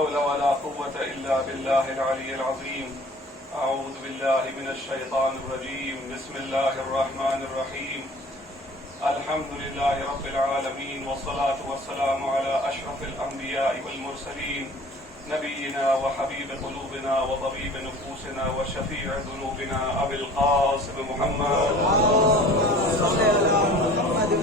حول ولا قوة إلا بالله العلي العظيم. أعوذ بالله من الشيطان الرجيم. بسم الله الرحمن الرحيم. الحمد لله رب العالمين، والصلاة والسلام على أشرف الأنبياء والمرسلين، نبينا وحبيب قلوبنا وطبيب نفوسنا وشفيع ذنوبنا أبي القاسم محمد،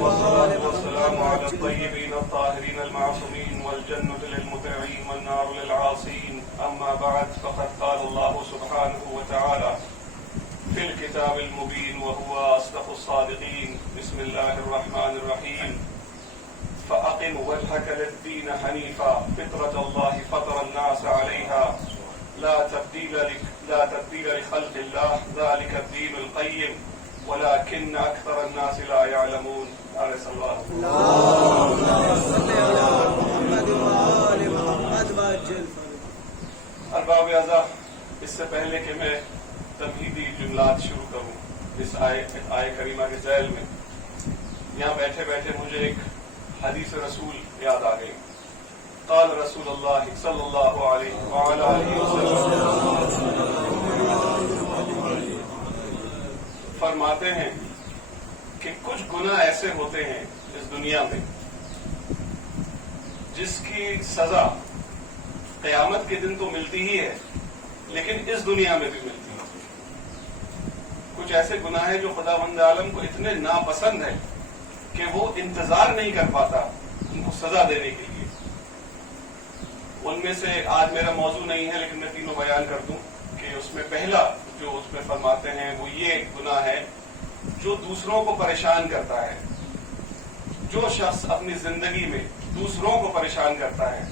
والصلاة والسلام على الطيبين الطاهرين المعصومين، والجنة للمطيعين والنار للعاصين. أما بعد، فقد قال الله سبحانه وتعالى في الكتاب المبين وهو أصدق الصادقين. بسم الله الرحمن الرحيم. فأقم وجهك للدين حنيفا فطرة الله فطر الناس عليها لا تبديل لخلق الله ذلك الدين القيم ولكن أكثر الناس لا يعلمون. صلى الله اللهم صل على محمد وآل محمد وعجل. ارباب اعزاء، اس سے پہلے کہ میں تمہیدی جملات شروع کروں اس آیہ کریمہ کے ذیل میں، یہاں بیٹھے بیٹھے مجھے ایک حدیث رسول یاد آ گئی. قال رسول اللہ صلی اللہ علیہ وآلہ وسلم، فرماتے ہیں کہ کچھ گناہ ایسے ہوتے ہیں اس دنیا میں جس کی سزا قیامت کے دن تو ملتی ہی ہے، لیکن اس دنیا میں بھی ملتی ہے. کچھ ایسے گناہ ہیں جو خداوند عالم کو اتنے ناپسند ہے کہ وہ انتظار نہیں کر پاتا ان کو سزا دینے کے لیے. ان میں سے آج میرا موضوع نہیں ہے، لیکن میں تینوں بیان کر دوں کہ اس میں پہلا جو اس میں فرماتے ہیں وہ یہ گناہ ہے جو دوسروں کو پریشان کرتا ہے. جو شخص اپنی زندگی میں دوسروں کو پریشان کرتا ہے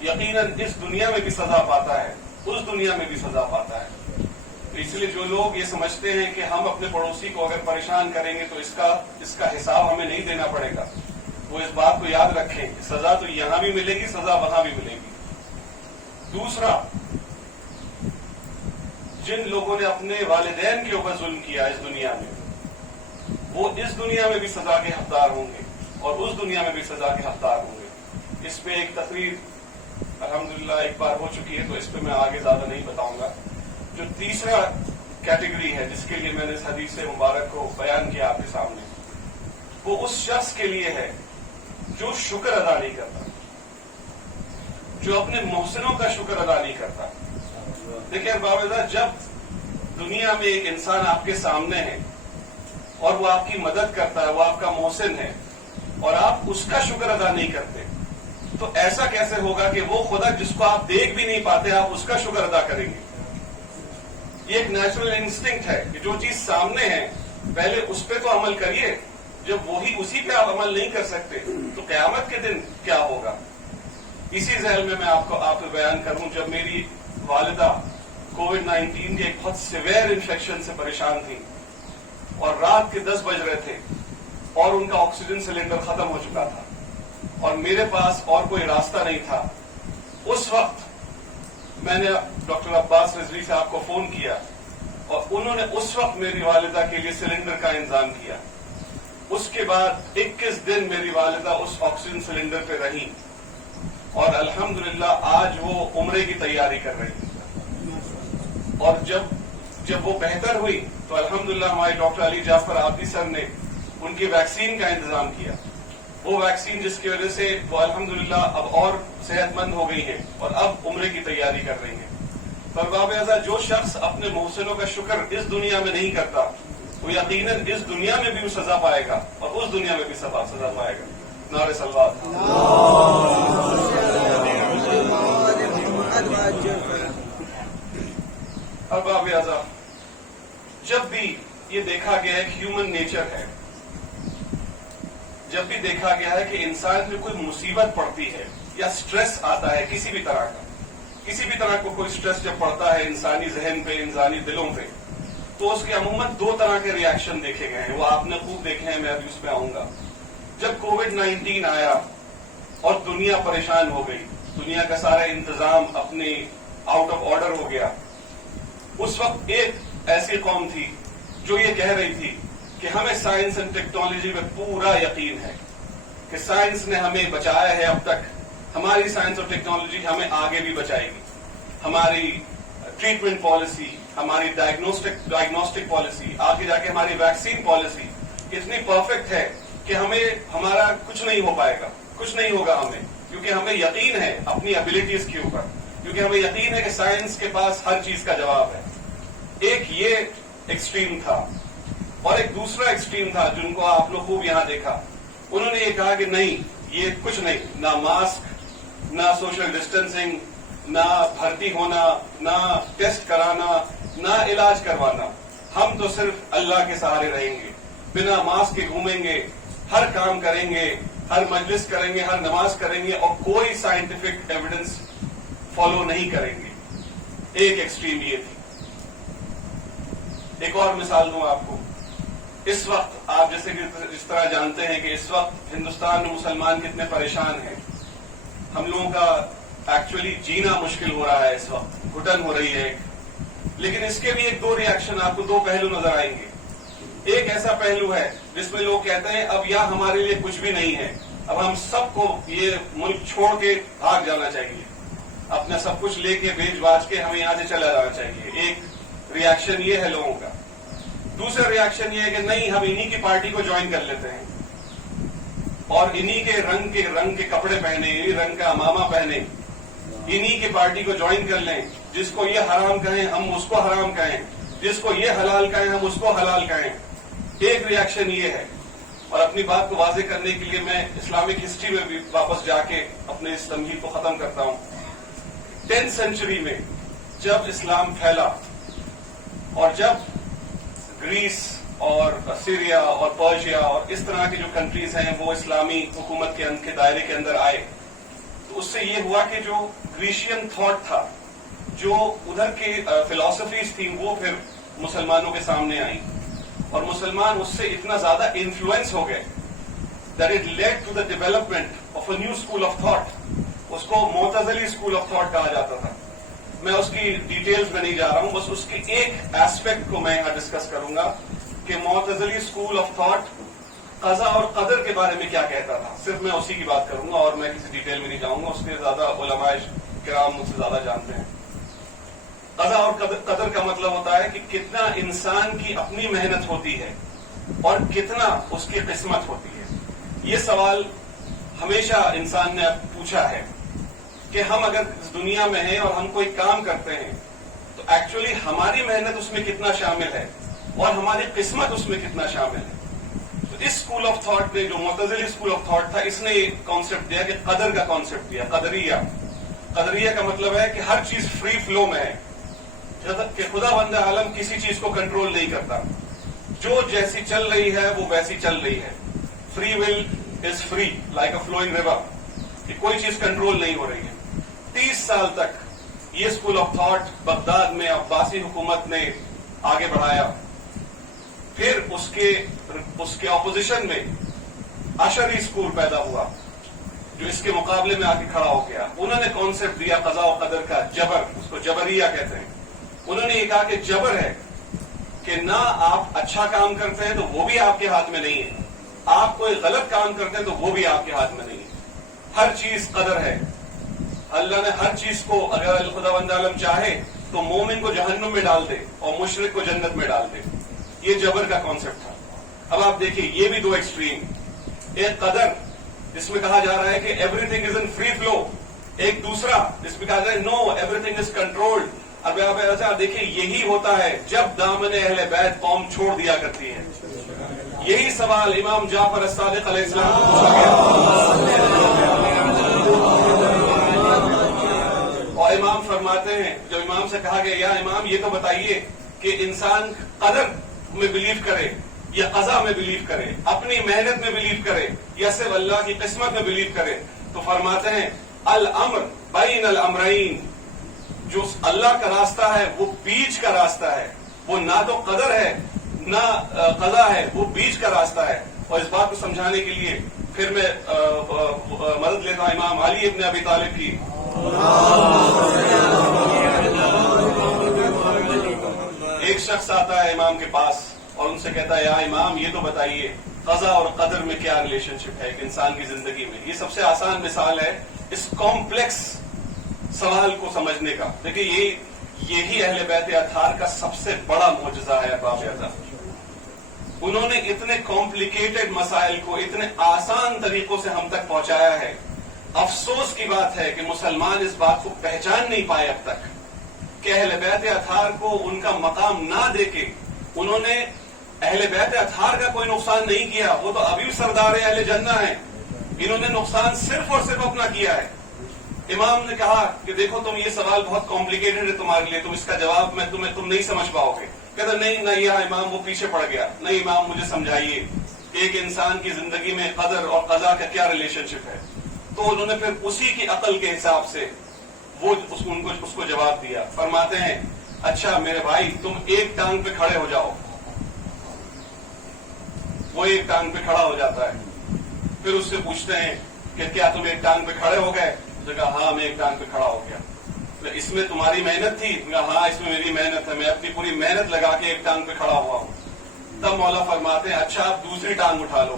یقیناً اس دنیا میں بھی سزا پاتا ہے، اس دنیا میں بھی سزا پاتا ہے. اس لیے جو لوگ یہ سمجھتے ہیں کہ ہم اپنے پڑوسی کو اگر پریشان کریں گے تو اس کا حساب ہمیں نہیں دینا پڑے گا، وہ اس بات کو یاد رکھیں کہ سزا تو یہاں بھی ملے گی، سزا وہاں بھی ملے گی. دوسرا، جن لوگوں نے اپنے والدین کے اوپر ظلم کیا اس دنیا میں، وہ اس دنیا میں بھی سزا کے حقدار ہوں گے اور اس دنیا میں بھی سزا کے حقدار ہوں گے. اس پہ ایک تقریر الحمدللہ ایک بار ہو چکی ہے، تو اس پہ میں آگے زیادہ نہیں بتاؤں گا. جو تیسرا کیٹیگری ہے جس کے لیے میں نے اس حدیث مبارک کو بیان کیا آپ کے سامنے، وہ اس شخص کے لیے ہے جو شکر ادا نہیں کرتا، جو اپنے محسنوں کا شکر ادا نہیں کرتا. دیکھیں باوجہ، جب دنیا میں ایک انسان آپ کے سامنے ہے اور وہ آپ کی مدد کرتا ہے، وہ آپ کا محسن ہے، اور آپ اس کا شکر ادا نہیں کرتے، تو ایسا کیسے ہوگا کہ وہ خدا جس کو آپ دیکھ بھی نہیں پاتے آپ اس کا شکر ادا کریں گے؟ یہ ایک نیچرل انسٹنکٹ ہے کہ جو چیز سامنے ہے پہلے اس پہ تو عمل کریے. جب اسی پہ آپ عمل نہیں کر سکتے تو قیامت کے دن کیا ہوگا؟ اسی ذیل میں آپ کو بیان کروں، جب میری والدہ کووڈ-19 کے ایک بہت سیویئر انفیکشن سے پریشان تھی اور رات کے 10 بج رہے تھے اور ان کا آکسیجن سلنڈر ختم ہو چکا تھا اور میرے پاس اور کوئی راستہ نہیں تھا، اس وقت میں نے ڈاکٹر عباس رضوی صاحب کو فون کیا اور انہوں نے اس وقت میری والدہ کے لیے سلنڈر کا انتظام کیا. اس کے بعد 21 دن میری والدہ اس آکسیجن سلنڈر پہ رہی اور الحمدللہ آج وہ عمرے کی تیاری کر رہی. اور جب وہ بہتر ہوئی تو الحمدللہ ہمارے ڈاکٹر علی جعفر عابدی سر نے ان کی ویکسین کا انتظام کیا. وہ ویکسین جس کی وجہ سے وہ الحمدللہ اب اور صحت مند ہو گئی ہے اور اب عمرے کی تیاری کر رہی ہیں. پر باب اعزاء، جو شخص اپنے محسنوں کا شکر اس دنیا میں نہیں کرتا وہ یقیناً اس دنیا میں بھی سزا پائے گا اور اس دنیا میں بھی سزا پائے گا. نعرہ صلوات. اب باب اعزاء، جب بھی یہ دیکھا گیا ہے کہ ہیومن نیچر ہے، جب بھی دیکھا گیا ہے کہ انسان میں کوئی مصیبت پڑتی ہے یا سٹریس آتا ہے کسی بھی طرح کو کوئی سٹریس جب پڑتا ہے انسانی ذہن پہ، انسانی دلوں پہ، تو اس کے عموماً 2 طرح کے ریاکشن دیکھے گئے ہیں. وہ آپ نے خوب دیکھے ہیں، میں ابھی اس پہ آؤں گا. جب کووڈ-19 آیا اور دنیا پریشان ہو گئی، دنیا کا سارا انتظام اپنے آؤٹ آف آرڈر ہو گیا، اس وقت ایک ایسی قوم تھی جو یہ کہہ رہی تھی کہ ہمیں سائنس اینڈ ٹیکنالوجی میں پورا یقین ہے کہ سائنس نے ہمیں بچایا ہے اب تک، ہماری سائنس اور ٹیکنالوجی ہمیں آگے بھی بچائے گی. ہماری ٹریٹمنٹ پالیسی, ہماری ڈائگنوسٹک پالیسی, آگے جا کے ہماری ویکسین پالیسی اتنی پرفیکٹ ہے کہ ہمارا کچھ نہیں ہو پائے گا, کچھ نہیں ہوگا ہمیں, کیونکہ ہمیں یقین ہے اپنی ابیلٹیز کے اوپر, کیونکہ ہمیں یقین ہے کہ سائنس کے پاس ہر چیز کا جواب ہے. ایک یہ ایکسٹریم تھا, اور ایک دوسرا ایکسٹریم تھا جن کو آپ لوگ خوب یہاں دیکھا. انہوں نے یہ کہا کہ نہیں, یہ کچھ نہیں, نہ ماسک, نہ سوشل ڈسٹینسنگ, نہ بھرتی ہونا, نہ ٹیسٹ کرانا, نہ علاج کروانا, ہم تو صرف اللہ کے سہارے رہیں گے, بنا ماسک کے گھومیں گے, ہر کام کریں گے, ہر مجلس کریں گے, ہر نماز کریں گے, اور کوئی سائنٹیفک ایویڈنس فالو نہیں کریں گے. ایک ایکسٹریم یہ تھی. ایک اور مثال دوں آپ کو. اس وقت آپ جس طرح جانتے ہیں کہ اس وقت ہندوستان میں مسلمان کتنے پریشان ہیں. ہم لوگوں کا ایکچولی جینا مشکل ہو رہا ہے, اس وقت گھٹن ہو رہی ہے. لیکن اس کے بھی ایک دو ریئیکشن, آپ کو دو پہلو نظر آئیں گے. ایک ایسا پہلو ہے جس میں لوگ کہتے ہیں اب یا ہمارے لیے کچھ بھی نہیں ہے, اب ہم سب کو یہ ملک چھوڑ کے بھاگ جانا چاہیے, اپنا سب کچھ لے کے بیچ باچ کے ہمیں یہاں سے چلا جانا چاہیے. ایک ریئیکشن یہ ہے لوگوں کا. دوسرا ریئیکشن یہ ہے کہ نہیں, ہم انہی کی پارٹی کو جوائن کر لیتے ہیں, اور انہی کے رنگ کے کپڑے پہنے, انہی رنگ کا امامہ پہنے, انہی کی پارٹی کو جوائن کر لیں. جس کو یہ حرام کہیں ہم اس کو حرام کہیں, جس کو یہ حلال کہیں ہم اس کو حلال کہیں. ایک ریئیکشن یہ ہے. اور اپنی بات کو واضح کرنے کے لیے میں اسلامک ہسٹری میں بھی واپس جا کے اپنے اس تمہید کو ختم کرتا ہوں. 10th سینچری میں جب اسلام پھیلا, اور جب گریس اور سیریا اور پرشیا اور اس طرح کی جو کنٹریز ہیں وہ اسلامی حکومت کے دائرے کے اندر آئے, تو اس سے یہ ہوا کہ جو گریشین تھاٹ تھا, جو ادھر کی فلاسفیز تھیں, وہ پھر مسلمانوں کے سامنے آئیں, اور مسلمان اس سے اتنا زیادہ انفلوئنس ہو گئے that it led to the development of a new school of thought. اس کو معتزلی اسکول آف تھاٹ کہا جاتا تھا. میں اس کی ڈیٹیلز میں نہیں جا رہا ہوں, بس اس کے ایک ایسپیکٹ کو میں یہاں ڈسکس کروں گا کہ معتزلی اسکول آف تھاٹ قضا اور قدر کے بارے میں کیا کہتا تھا. صرف میں اسی کی بات کروں گا, اور میں کسی ڈیٹیل میں نہیں جاؤں گا, اس کے زیادہ علماء کرام مجھ سے زیادہ جانتے ہیں. قضا اور قدر کا مطلب ہوتا ہے کہ کتنا انسان کی اپنی محنت ہوتی ہے اور کتنا اس کی قسمت ہوتی ہے. یہ سوال ہمیشہ انسان نے پوچھا ہے کہ ہم اگر اس دنیا میں ہیں اور ہم کوئی کام کرتے ہیں تو ایکچولی ہماری محنت اس میں کتنا شامل ہے اور ہماری قسمت اس میں کتنا شامل ہے. تو اس اسکول آف تھاٹ نے, جو معتزلی اسکول آف تھاٹ تھا, اس نے یہ کانسیپٹ دیا کہ قدر کا کانسیپٹ دیا. قدریہ کا مطلب ہے کہ ہر چیز فری فلو میں ہے, کہ خدا بند عالم کسی چیز کو کنٹرول نہیں کرتا, جو جیسی چل رہی ہے وہ ویسی چل رہی ہے. Free will is free like a flowing river, کہ کوئی چیز کنٹرول نہیں ہو رہی ہے. 30 سال تک یہ اسکول آف تھاٹ بغداد میں عباسی حکومت نے آگے بڑھایا. پھر اس کے اپوزیشن میں اشعری اسکول پیدا ہوا, جو اس کے مقابلے میں آ کے کھڑا ہو گیا. انہوں نے کانسیپٹ دیا قضاء و قدر کا, جبر, اس کو جبریہ کہتے ہیں. انہوں نے یہ کہا کہ جبر ہے کہ نہ آپ اچھا کام کرتے ہیں تو وہ بھی آپ کے ہاتھ میں نہیں ہے, آپ کوئی غلط کام کرتے ہیں تو وہ بھی آپ کے ہاتھ میں نہیں ہے. ہر چیز قدر ہے. اللہ نے ہر چیز کو, اگر خدا بند عالم چاہے تو مومن کو جہنم میں ڈال دے اور مشرک کو جنت میں ڈال دے. یہ جبر کا کانسیپٹ تھا. اب آپ دیکھیے یہ بھی دو ایکسٹریم. ایک قدر جس میں کہا جا رہا ہے کہ every thing is in free flow, ایک دوسرا جس میں کہا جا رہا ہے نو, ایوری تھنگ از کنٹرولڈ. اب آپ دیکھیے یہی ہوتا ہے جب دامن اہل بیت قوم چھوڑ دیا کرتی ہے. یہی سوال امام جعفر الصادق علیہ السلام کو پوچھا گیا, اور امام فرماتے ہیں, جب امام سے کہا گیا یا امام یہ تو بتائیے کہ انسان قدر میں بلیو کرے یا قضا میں بلیو کرے, اپنی محنت میں بلیو کرے یا صرف اللہ کی قسمت میں بلیو کرے. تو فرماتے ہیں الامر بین الامرین, جو اللہ کا راستہ ہے وہ بیچ کا راستہ ہے, وہ نہ تو قدر ہے نہ قضا ہے, وہ بیچ کا راستہ ہے. اور اس بات کو سمجھانے کے لیے پھر میں مدد لیتا ہوں امام علی ابن ابی طالب کی. ایک شخص آتا ہے امام کے پاس اور ان سے کہتا ہے یا امام یہ تو بتائیے قضا اور قدر میں کیا ریلیشن شپ ہے ایک انسان کی زندگی میں. یہ سب سے آسان مثال ہے اس کمپلیکس سوال کو سمجھنے کا. دیکھیے یہی اہل بیت اطہار کا سب سے بڑا معجزہ ہے باب اعظم. انہوں نے اتنے کمپلیکیٹڈ مسائل کو اتنے آسان طریقوں سے ہم تک پہنچایا ہے. افسوس کی بات ہے کہ مسلمان اس بات کو پہچان نہیں پائے اب تک کہ اہل بیت اطہار کو ان کا مقام نہ دے کے انہوں نے اہل بیت اطہار کا کوئی نقصان نہیں کیا. وہ تو ابھی سردار اہل جنہ ہیں. انہوں نے نقصان صرف اور صرف اپنا کیا ہے. امام نے کہا کہ دیکھو تم یہ سوال بہت کمپلیکیٹڈ ہے تمہارے لیے, تم اس کا جواب تم نہیں سمجھ پاؤ گے. کہتا نہیں نہ یہ امام وہ پیچھے پڑ گیا. نہیں امام مجھے سمجھائیے کہ ایک انسان کی زندگی میں قدر اور قضا کا کیا ریلیشن شپ ہے. تو انہوں نے پھر اسی کی عقل کے حساب سے وہ اس کو جواب دیا. فرماتے ہیں اچھا میرے بھائی تم ایک ٹانگ پہ کھڑے ہو جاؤ. وہ ایک ٹانگ پہ کھڑا ہو جاتا ہے. پھر اس سے پوچھتے ہیں کہ کیا تم ایک ٹانگ پہ کھڑے ہو گئے؟ تو کہا ہاں میں ایک ٹانگ پہ کھڑا ہو گیا. اس میں تمہاری محنت تھی؟ کہا ہاں اس میں میری محنت ہے, میں اپنی پوری محنت لگا کے ایک ٹانگ پہ کھڑا ہوا ہوں. تب مولا فرماتے ہیں اچھا آپ دوسری ٹانگ اٹھا لو.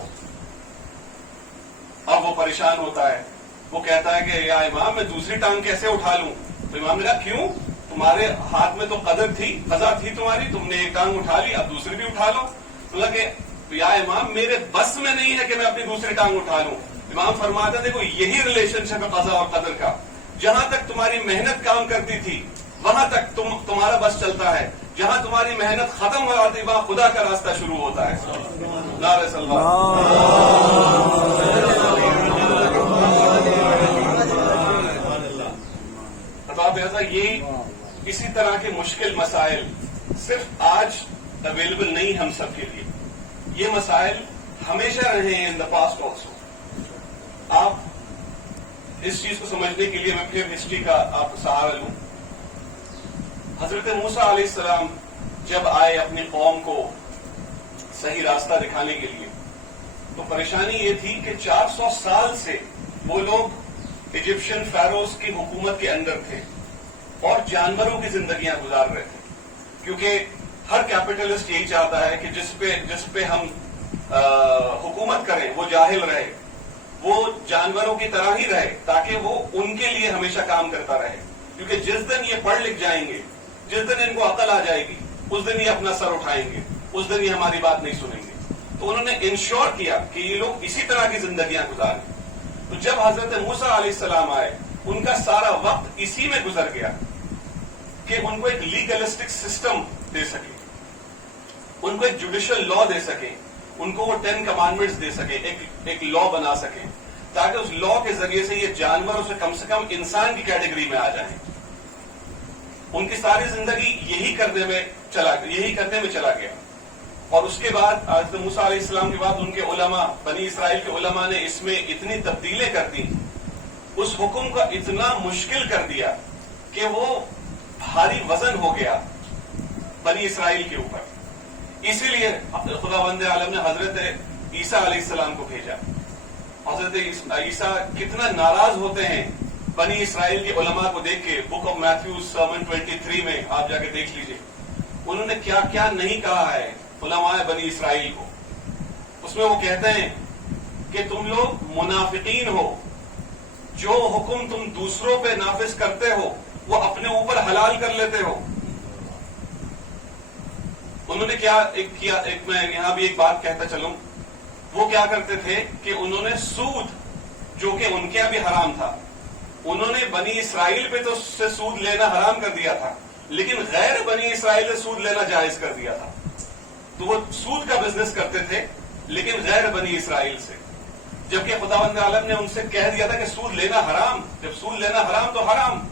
اب وہ پریشان ہوتا ہے. وہ کہتا ہے کہ یا امام میں دوسری ٹانگ کیسے اٹھا لوں؟ تو امام نے کہا کیوں؟ تمہارے ہاتھ میں تو قدر تھی, قضا تھی تمہاری, تم نے ایک ٹانگ اٹھا لی, اب دوسری بھی اٹھا لو. تو کہ یا امام میرے بس میں نہیں ہے کہ میں اپنی دوسری ٹانگ اٹھا لوں. امام فرماتے ہیں دیکھو یہی ریلیشن شپ ہے قضا اور قدر کا. جہاں تک تمہاری محنت کام کرتی تھی وہاں تک تمہارا بس چلتا ہے. جہاں تمہاری محنت ختم ہو جاتی وہاں خدا کا راستہ شروع ہوتا ہے. نعرہ سلوات. یہ اسی طرح کے مشکل مسائل صرف آج اویلیبل نہیں ہم سب کے لیے. یہ مسائل ہمیشہ رہے ہیں ان دا پاسٹ آلسو. آپ اس چیز کو سمجھنے کے لیے میں پھر ہسٹری کا آپ کو سہارا لوں. حضرت موسیٰ علیہ السلام جب آئے اپنی قوم کو صحیح راستہ دکھانے کے لیے تو پریشانی یہ تھی کہ 400 سال سے وہ لوگ ایجپشن فیروز کی حکومت کے اندر تھے اور جانوروں کی زندگیاں گزار رہے تھے. کیونکہ ہر کیپٹلسٹ یہی چاہتا ہے کہ جس پہ ہم حکومت کریں وہ جاہل رہے, وہ جانوروں کی طرح ہی رہے تاکہ وہ ان کے لیے ہمیشہ کام کرتا رہے. کیونکہ جس دن یہ پڑھ لکھ جائیں گے, جس دن ان کو عقل آ جائے گی, اس دن یہ اپنا سر اٹھائیں گے, اس دن یہ ہماری بات نہیں سنیں گے. تو انہوں نے انشور کیا کہ یہ لوگ اسی طرح کی زندگیاں گزاریں. تو جب حضرت موسیٰ علیہ السلام آئے ان کا سارا وقت اسی میں گزر گیا کہ ان کو ایک لیگلسٹک سسٹم دے سکے, ان کو ایک جوڈیشل لا دے سکے, ان کو وہ 10 کمانڈمنٹس دے سکے, ایک لا بنا سکے تاکہ اس لا کے ذریعے سے یہ جانوروں سے کم انسان کی کیٹیگری میں آ جائیں. ان کی ساری زندگی یہی کرنے میں چلا گیا. اور اس کے بعد حضرت موسیٰ علیہ السلام کے بعد ان کے علماء, بنی اسرائیل کے علماء نے اس میں اتنی تبدیلیں کر دی, اس حکم کا اتنا مشکل کر دیا کہ وہ بھاری وزن ہو گیا بنی اسرائیل کے اوپر. اسی لیے خداوند عالم نے حضرت عیسیٰ علیہ السلام کو بھیجا. حضرت عیسیٰ کتنا ناراض ہوتے ہیں بنی اسرائیل کے علماء کو دیکھ کے. بک آف میتھیو سرمن 23 میں آپ جا کے دیکھ لیجئے انہوں نے کیا کیا نہیں کہا ہے علماء بنی اسرائیل کو. اس میں وہ کہتے ہیں کہ تم لوگ منافقین ہو, جو حکم تم دوسروں پہ نافذ کرتے ہو وہ اپنے اوپر حلال کر لیتے ہو. انہوں نے کیا کیا, میں یہاں بھی ایک بات کہتا چلوں. وہ کیا کرتے تھے کہ انہوں نے سود, جو کہ ان کے یہاں بھی حرام تھا, انہوں نے بنی اسرائیل پہ تو سے سود لینا حرام کر دیا تھا, لیکن غیر بنی اسرائیل سے سود لینا جائز کر دیا تھا. تو وہ سود کا بزنس کرتے تھے لیکن غیر بنی اسرائیل سے, جبکہ خداوند عالم نے ان سے کہہ دیا تھا کہ سود لینا حرام. جب سود لینا حرام تو حرام.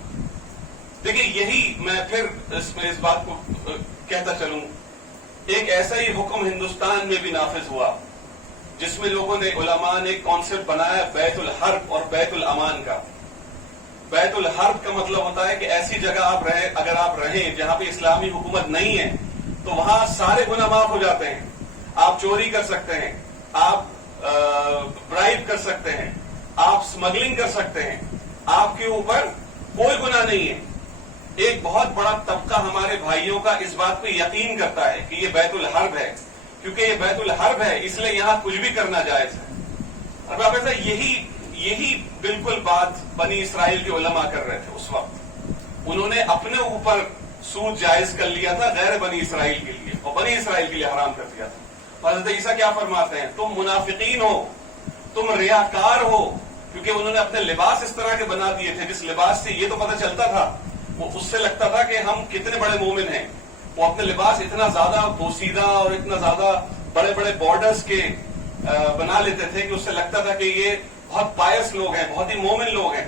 دیکھیں یہی میں پھر اس بات کو کہتا چلوں, ایک ایسا ہی حکم ہندوستان میں بھی نافذ ہوا جس میں لوگوں نے, علماء نے ایک کانسیپٹ بنایا بیت الحرب اور بیت الامان کا. بیت الحرب کا مطلب ہوتا ہے کہ ایسی جگہ اگر آپ رہیں جہاں پہ اسلامی حکومت نہیں ہے تو وہاں سارے گناہ معاف ہو جاتے ہیں. آپ چوری کر سکتے ہیں, آپ برائب کر سکتے ہیں, آپ اسمگلنگ کر سکتے ہیں, آپ کے اوپر کوئی گناہ نہیں ہے. ایک بہت بڑا طبقہ ہمارے بھائیوں کا اس بات پہ یقین کرتا ہے کہ یہ بیت الحرب ہے, کیونکہ یہ بیت الحرب ہے اس لیے یہاں کچھ بھی کرنا جائز ہے. اب آپ ایسا یہی بالکل بات بنی اسرائیل کے علماء کر رہے تھے اس وقت. انہوں نے اپنے اوپر سود جائز کر لیا تھا غیر بنی اسرائیل کے لیے, اور بنی اسرائیل کے لیے حرام کر دیا تھا. حضرت عیسیٰ کیا فرماتے ہیں, تم منافقین ہو, تم ریاکار ہو, کیونکہ انہوں نے اپنے لباس اس طرح کے بنا دیے تھے جس لباس سے یہ تو پتہ چلتا تھا, وہ اس سے لگتا تھا کہ ہم کتنے بڑے مومن ہیں. وہ اپنے لباس اتنا زیادہ پوشیدہ اور اتنا زیادہ بڑے بڑے بارڈرز کے بنا لیتے تھے کہ اس سے لگتا تھا کہ یہ بہت پائس لوگ ہیں, بہت ہی مومن لوگ ہیں.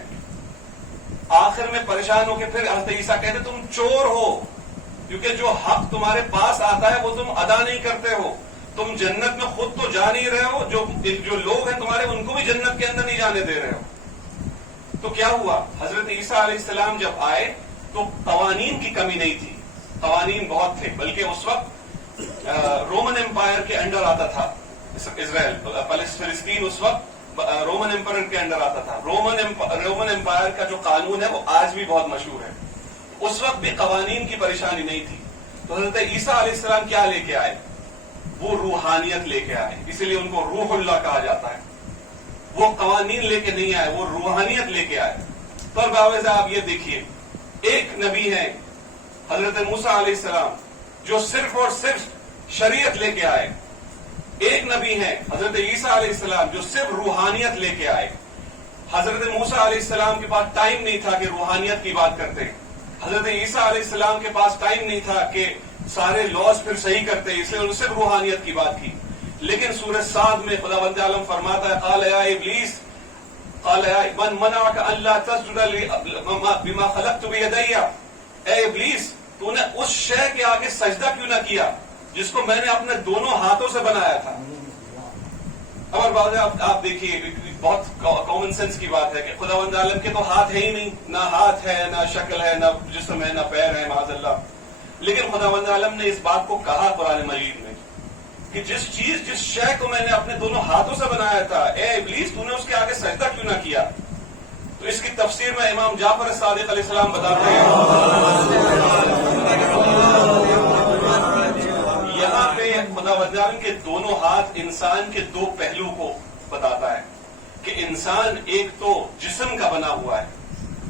آخر میں پریشان ہو کے پھر حضرت عیسیٰ کہتے تم چور ہو, کیونکہ جو حق تمہارے پاس آتا ہے وہ تم ادا نہیں کرتے ہو. تم جنت میں خود تو جا نہیں رہے ہو, جو لوگ ہیں تمہارے ان کو بھی جنت کے اندر نہیں جانے دے رہے ہو. تو کیا ہوا, حضرت عیسیٰ علیہ السلام جب آئے تو قوانین کی کمی نہیں تھی, قوانین بہت تھے, بلکہ اس وقت رومن امپائر کے انڈر آتا تھا اسرائیل. فلسطین اس وقت رومن امپائر کے انڈر آتا تھا. رومن امپائر کا جو قانون ہے وہ آج بھی بہت مشہور ہے. اس وقت بھی قوانین کی پریشانی نہیں تھی. تو حضرت عیسیٰ علیہ السلام کیا لے کے آئے, وہ روحانیت لے کے آئے, اسی لیے ان کو روح اللہ کہا جاتا ہے. وہ قوانین لے کے نہیں آئے, وہ روحانیت لے کے آئے. پر باوجود آپ یہ دیکھیے, ایک نبی ہے حضرت موسیٰ علیہ السلام جو صرف اور صرف شریعت لے کے آئے. ایک نبی ہے حضرت عیسیٰ علیہ السلام جو صرف روحانیت لے کے آئے. حضرت موسیٰ علیہ السلام کے پاس ٹائم نہیں تھا کہ روحانیت کی بات کرتے. حضرت عیسیٰ علیہ السلام کے پاس ٹائم نہیں تھا کہ سارے لاز پھر صحیح کرتے, اس لیے انہوں نے صرف روحانیت کی بات کی. لیکن سورہ صاد میں خداوند عالم فرماتا ہے, قال یا ابلیس قال یا من منعک ان لا تسجد بما خلقت بیدی, اے ابلیس تو نے اس شے کے آگے سجدہ کیوں نہ کیا جس کو میں نے اپنے دونوں ہاتھوں سے بنایا تھا. اور بعض آپ دیکھیے, بہت کامن سینس کی بات ہے کہ خداوند عالم کے تو ہاتھ ہے ہی نہیں, نہ ہاتھ ہے, نہ شکل ہے, نہ جسم ہے, نہ پیر ہے, معاذ اللہ. لیکن خداوند عالم نے اس بات کو کہا قرآن مجید میں کہ جس شے کو میں نے اپنے دونوں ہاتھوں سے بنایا تھا, اے ابلیس تو نے اس کے آگے سجدہ کیوں نہ کیا. تو اس کی تفسیر میں امام جعفر صادق علیہ السلام بتاتے ہیں, یہاں پہ خداوند عالم کے دونوں ہاتھ انسان کے دو پہلو کو بتاتا ہے کہ انسان ایک تو جسم کا بنا ہوا ہے,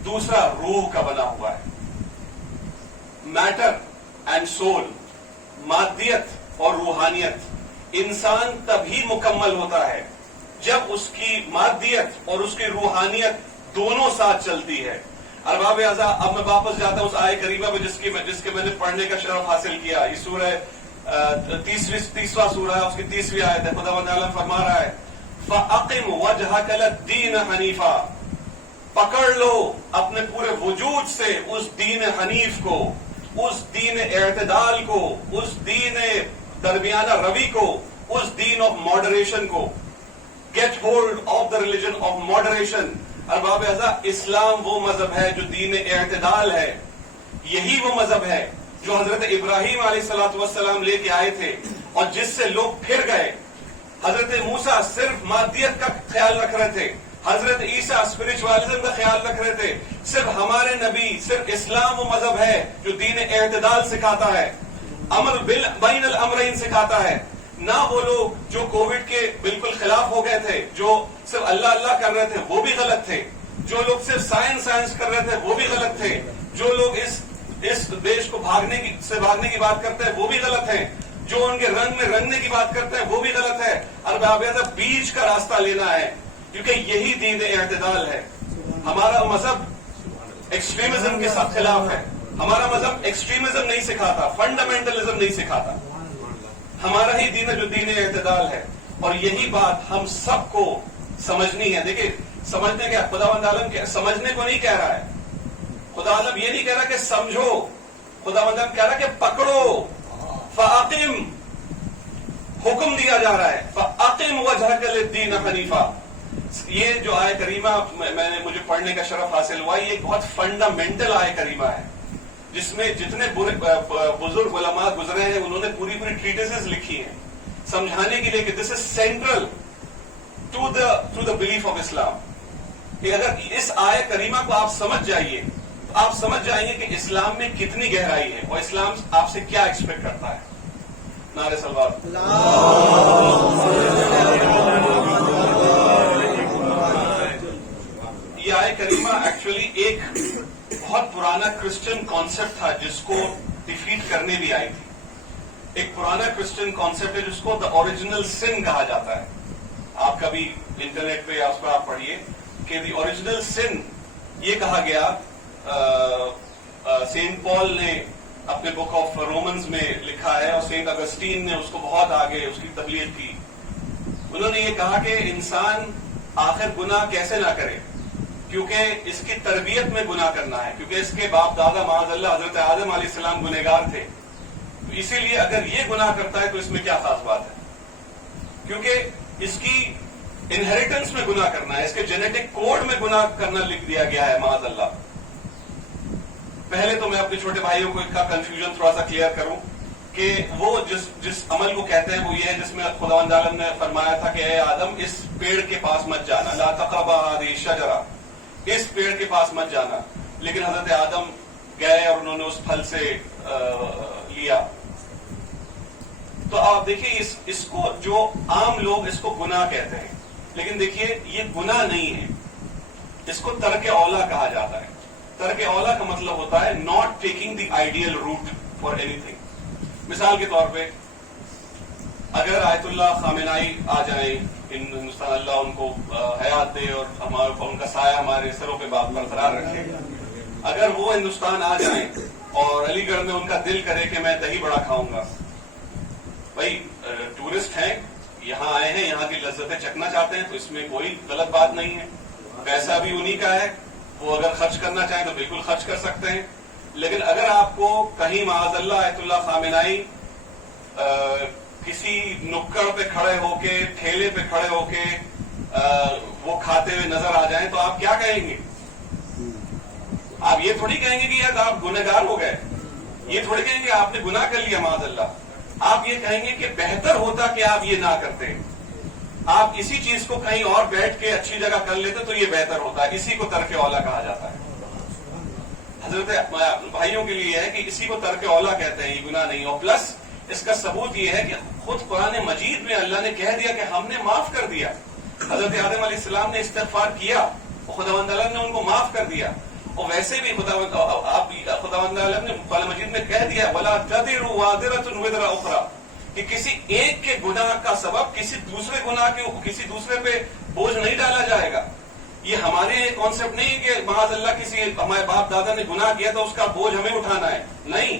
دوسرا روح کا بنا ہوا ہے. میٹر اینڈ سول, مادیت اور روحانیت. انسان تبھی مکمل ہوتا ہے جب اس کی مادیت اور اس کی روحانیت دونوں ساتھ چلتی ہے. ارباب اعضاء, اب میں واپس جاتا ہوں اس آیت کریمہ میں جس کے میں نے پڑھنے کا شرف حاصل کیا. یہ سورہ تیسواں سورہ ہے, اس کی 30ویں آیت ہے. خداوند عالم فرما رہا ہے فَأَقِمْ وَجْهَكَ لِلدِّينِ حَنِيفًا, پکڑ لو اپنے پورے وجود سے اس دین حنیف کو, اس دین اعتدال کو, اس دین درمیانہ روی کو, اس دین آف ماڈریشن کو. Get hold of the religion of moderation. ارباب اعضاء, اسلام وہ مذہب ہے جو دین اعتدال ہے. یہی وہ مذہب ہے جو حضرت ابراہیم علیہ السلام لے کے آئے تھے اور جس سے لوگ پھر گئے. حضرت موسیٰ صرف مادیت کا خیال رکھ رہے تھے, حضرت عیسیٰ اسپرچوالزم کا خیال رکھ رہے تھے. صرف ہمارے نبی, صرف اسلام وہ مذہب ہے جو دین اعتدال سکھاتا ہے, امر بین الامرین سکھاتا ہے. نہ وہ لوگ جو کووڈ کے بالکل خلاف ہو گئے تھے, جو صرف اللہ اللہ کر رہے تھے, وہ بھی غلط تھے. جو لوگ صرف سائنس کر رہے تھے, وہ بھی غلط تھے. جو لوگ اس دیش کو بھاگنے کی بات کرتے ہیں, وہ بھی غلط ہیں. جو ان کے رنگ میں رنگنے کی بات کرتے ہیں, وہ بھی غلط ہے. ارباب اعضاء, بیچ کا راستہ لینا ہے, کیونکہ یہی دین اعتدال ہے. ہمارا مذہب ایکسٹریمزم کے ساتھ خلاف ہے. ہمارا مذہب ایکسٹریمزم نہیں سکھاتا, فنڈامنٹلزم نہیں سکھاتا. ہمارا ہی دین ہے جو دین اعتدال ہے. اور یہی بات ہم سب کو سمجھنی ہے. دیکھیں, سمجھنے کیا, خداوند عالم کے سمجھنے کو نہیں کہہ رہا ہے. خدا عالم یہ نہیں کہہ رہا کہ سمجھو, خداوند عالم کہہ رہا کہ پکڑو. فَأَقِمْ, حکم دیا جا رہا ہے, فَأَقِمْ وَجْهَكَ لِلدِّينِ حَنِيفًا. یہ جو آیت کریمہ مجھے پڑھنے کا شرف حاصل ہوا, یہ ایک بہت فنڈامنٹل آیت کریمہ ہے جس میں جتنے بزرگ علماء گزرے ہیں انہوں نے پوری ٹریٹیسز لکھی ہیں سمجھانے کے لیے کہ this is central to the belief of Islam. کہ اگر اس آیت کریمہ کو آپ سمجھ جائیے تو آپ سمجھ جائیں گے کہ اسلام میں کتنی گہرائی ہے اور اسلام آپ سے کیا ایکسپیکٹ کرتا ہے. نعرے سلوات. یہ آیت کریمہ ایکچولی ایک بہت پرانا کرسچن کانسیپٹ تھا جس کو ڈیفیٹ کرنے بھی آئی تھی. ایک پرانا کرسچن کانسیپٹ ہے جس کو دا اوریجنل سن کہا جاتا ہے. آپ کبھی انٹرنیٹ پہ یا اس پر آپ پڑھیے کہ دی اوریجنل سن یہ کہا گیا. سینٹ پال نے اپنے بک آف رومنز میں لکھا ہے اور سینٹ اگسٹین نے اس کو بہت آگے اس کی تبلیغ کی. انہوں نے یہ کہا کہ انسان آخر گناہ کیسے نہ کرے کیونکہ اس کی تربیت میں گناہ کرنا ہے, کیونکہ اس کے باپ دادا معاذ اللہ حضرت آدم علیہ السلام گنہگار تھے. اسی لیے اگر یہ گناہ کرتا ہے تو اس میں کیا خاص بات ہے, کیونکہ اس کی انہیریٹنس میں گناہ کرنا ہے, اس کے جینیٹک کوڈ میں گناہ کرنا لکھ دیا گیا ہے معاذ اللہ. پہلے تو میں اپنے چھوٹے بھائیوں کو کا کنفیوژن تھوڑا سا کلیئر کروں کہ وہ جس عمل کو کہتے ہیں وہ یہ ہے جس میں خداوند عالم نے فرمایا تھا کہ اے آدم اس پیڑ کے پاس مت جانا, لا تقربا هذه الشجرة, اس پیڑ کے پاس مت جانا. لیکن حضرت آدم گئے اور انہوں نے اس پھل سے لیا. تو آپ دیکھیے اس کو جو عام لوگ اس کو گناہ کہتے ہیں, لیکن دیکھیے یہ گناہ نہیں ہے, اس کو ترک اولا کہا جاتا ہے. ترک اولا کا مطلب ہوتا ہے not taking the ideal route for anything. مثال کے طور پہ اگر آیت اللہ خامنائی آ جائیں ہندوستان, اللہ ان کو حیات دے اور ان کا سایہ ہمارے سروں پہ برقرار رکھے, اگر وہ ہندوستان آ جائیں اور علی گڑھ میں ان کا دل کرے کہ میں دہی بڑا کھاؤں گا, بھائی ٹورسٹ ہیں, یہاں آئے ہیں, یہاں کی لذتیں چکھنا چاہتے ہیں, تو اس میں کوئی غلط بات نہیں ہے. پیسہ بھی انہی کا ہے, وہ اگر خرچ کرنا چاہیں تو بالکل خرچ کر سکتے ہیں. لیکن اگر آپ کو کہیں معاذ اللہ آیت اللہ خامنائی کسی نکڑ پہ کھڑے ہو کے, ٹھیلے پہ کھڑے ہو کے وہ کھاتے ہوئے نظر آ جائیں تو آپ کیا کہیں گے؟ آپ یہ تھوڑی کہیں گے کہ یار آپ گنہگار ہو گئے, یہ تھوڑی کہیں گے آپ نے گناہ کر لیا معاذ اللہ. آپ یہ کہیں گے کہ بہتر ہوتا کہ آپ یہ نہ کرتے, آپ اسی چیز کو کہیں اور بیٹھ کے اچھی جگہ کر لیتے تو یہ بہتر ہوتا ہے. اسی کو ترک اولا کہا جاتا ہے. حضرت بھائیوں کے لیے ہے کہ اسی کو ترک اولا کہتے ہیں, یہ گناہ نہیں. اور پلس اس کا ثبوت یہ ہے کہ خود قرآن مجید میں اللہ نے کہہ دیا کہ ہم نے معاف کر دیا. حضرت آدم علیہ السلام نے استغفار کیا, خداوند عالم نے ان کو معاف کر دیا. اور ویسے بھی خداوند عالم نے قرآن مجید میں کہہ دیا وَلَا تَزِرُ وَازِرَةٌ وِزْرَ أُخْرَىٰ, کہ کسی ایک کے گناہ کا سبب کسی دوسرے گناہ کے کسی دوسرے پہ بوجھ نہیں ڈالا جائے گا. یہ ہمارے کانسیپٹ نہیں ہے کہ معاذ اللہ کسی ہمارے باپ دادا نے گناہ کیا تو اس کا بوجھ ہمیں اٹھانا ہے. نہیں,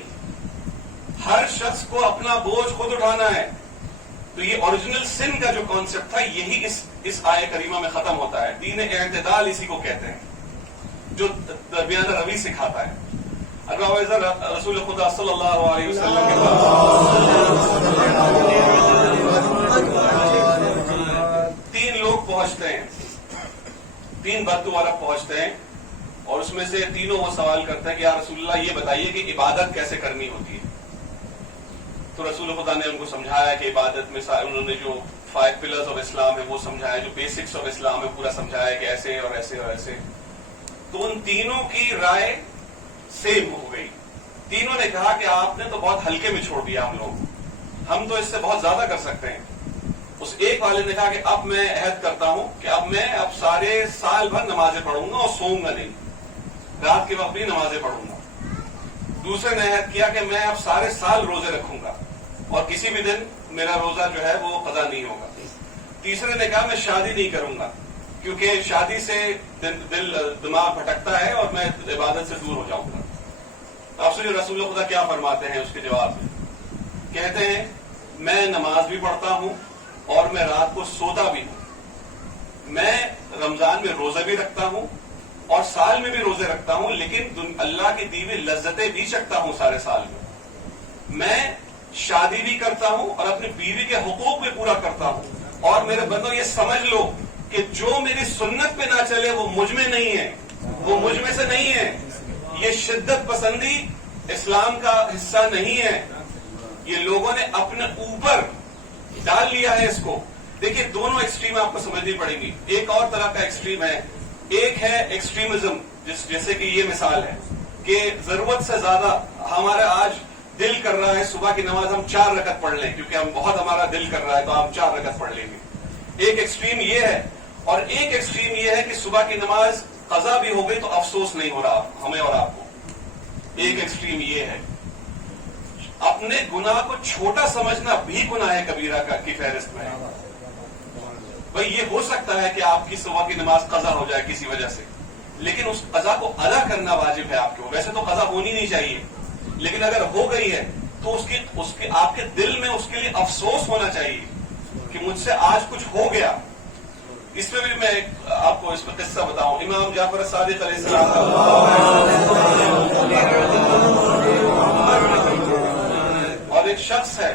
ہر شخص کو اپنا بوجھ خود اٹھانا ہے. تو یہ اوریجنل سن کا جو کانسیپٹ تھا یہی اس آیت کریمہ میں ختم ہوتا ہے. دین اعتدال اسی کو کہتے ہیں جو درمیانہ روی سکھاتا ہے. اگر رسول خدا صلی اللہ علیہ وسلم کے پاس 3 لوگ پہنچتے ہیں, 3 بدو عرب پہنچتے ہیں, اور اس میں سے تینوں وہ سوال کرتے ہیں کہ یا رسول اللہ یہ بتائیے کہ عبادت کیسے کرنی ہوتی ہے. تو رسول خدا نے ان کو سمجھایا کہ عبادت میں انہوں نے جو 5 پلرز آف اسلام ہے وہ سمجھایا, جو بیسکس آف اسلام ہے پورا سمجھایا کہ ایسے اور ایسے اور ایسے. تو ان تینوں کی رائے سیم ہو گئی. تینوں نے کہا کہ آپ نے تو بہت ہلکے میں چھوڑ دیا ہم تو اس سے بہت زیادہ کر سکتے ہیں. اس ایک والے نے کہا کہ اب میں عہد کرتا ہوں کہ اب سارے سال بھر نمازیں پڑھوں گا اور سوؤں گا نہیں, رات کے وقت بھی نمازیں پڑھوں گا. دوسرے نے عہد کیا کہ میں اب سارے سال روزے رکھوں گا اور کسی بھی دن میرا روزہ جو ہے وہ قضا نہیں ہوگا. تیسرے نے کہا میں شادی نہیں کروں گا کیونکہ شادی سے دماغ بھٹکتا ہے اور میں عبادت سے دور ہو جاؤں گا. آپ سے رسول خدا کیا فرماتے ہیں اس کے جواب میں؟ کہتے ہیں میں نماز بھی پڑھتا ہوں اور میں رات کو سوتا بھی ہوں, میں رمضان میں روزہ بھی رکھتا ہوں اور سال میں بھی روزے رکھتا ہوں, لیکن اللہ کی دی ہوئی لذتیں بھی چکھتا ہوں سارے سال میں. میں شادی بھی کرتا ہوں اور اپنی بیوی کے حقوق بھی پورا کرتا ہوں. اور میرے بندوں یہ سمجھ لو کہ جو میری سنت پہ نہ چلے وہ مجھ میں نہیں ہے, وہ مجھ میں سے نہیں ہے. یہ شدت پسندی اسلام کا حصہ نہیں ہے, یہ لوگوں نے اپنے اوپر ڈال لیا ہے اس کو. دیکھیے دونوں ایکسٹریم آپ کو سمجھنی پڑیں گی. ایک اور طرح کا ایکسٹریم ہے, ایک ہے ایکسٹریمزم جیسے کہ یہ مثال ہے کہ ضرورت سے زیادہ ہمارا آج دل کر رہا ہے صبح کی نماز ہم 4 رکعت پڑھ لیں کیونکہ ہم بہت ہمارا دل کر رہا ہے تو ہم 4 رکعت پڑھ لیں گے. ایک ایکسٹریم یہ ہے، اور ایک ایکسٹریم یہ ہے کہ صبح کی نماز قضا بھی ہو گئی تو افسوس نہیں ہو رہا ہمیں اور آپ کو. ایک ایکسٹریم یہ ہے. اپنے گناہ کو چھوٹا سمجھنا بھی گناہ کبیرہ کی فہرست میں ہے. بھائی یہ ہو سکتا ہے کہ آپ کی صبح کی نماز قضا ہو جائے کسی وجہ سے، لیکن اس قضا کو ادا کرنا واجب ہے آپ کے. ویسے تو قضا ہونی نہیں چاہیے، لیکن اگر ہو گئی ہے تو اس کے آپ کے دل میں اس کے لیے افسوس ہونا چاہیے کہ مجھ سے آج کچھ ہو گیا. اس میں بھی میں آپ کو اس پہ قصہ بتاؤں. امام جعفر صادق علیہ السلام اور ایک شخص ہے،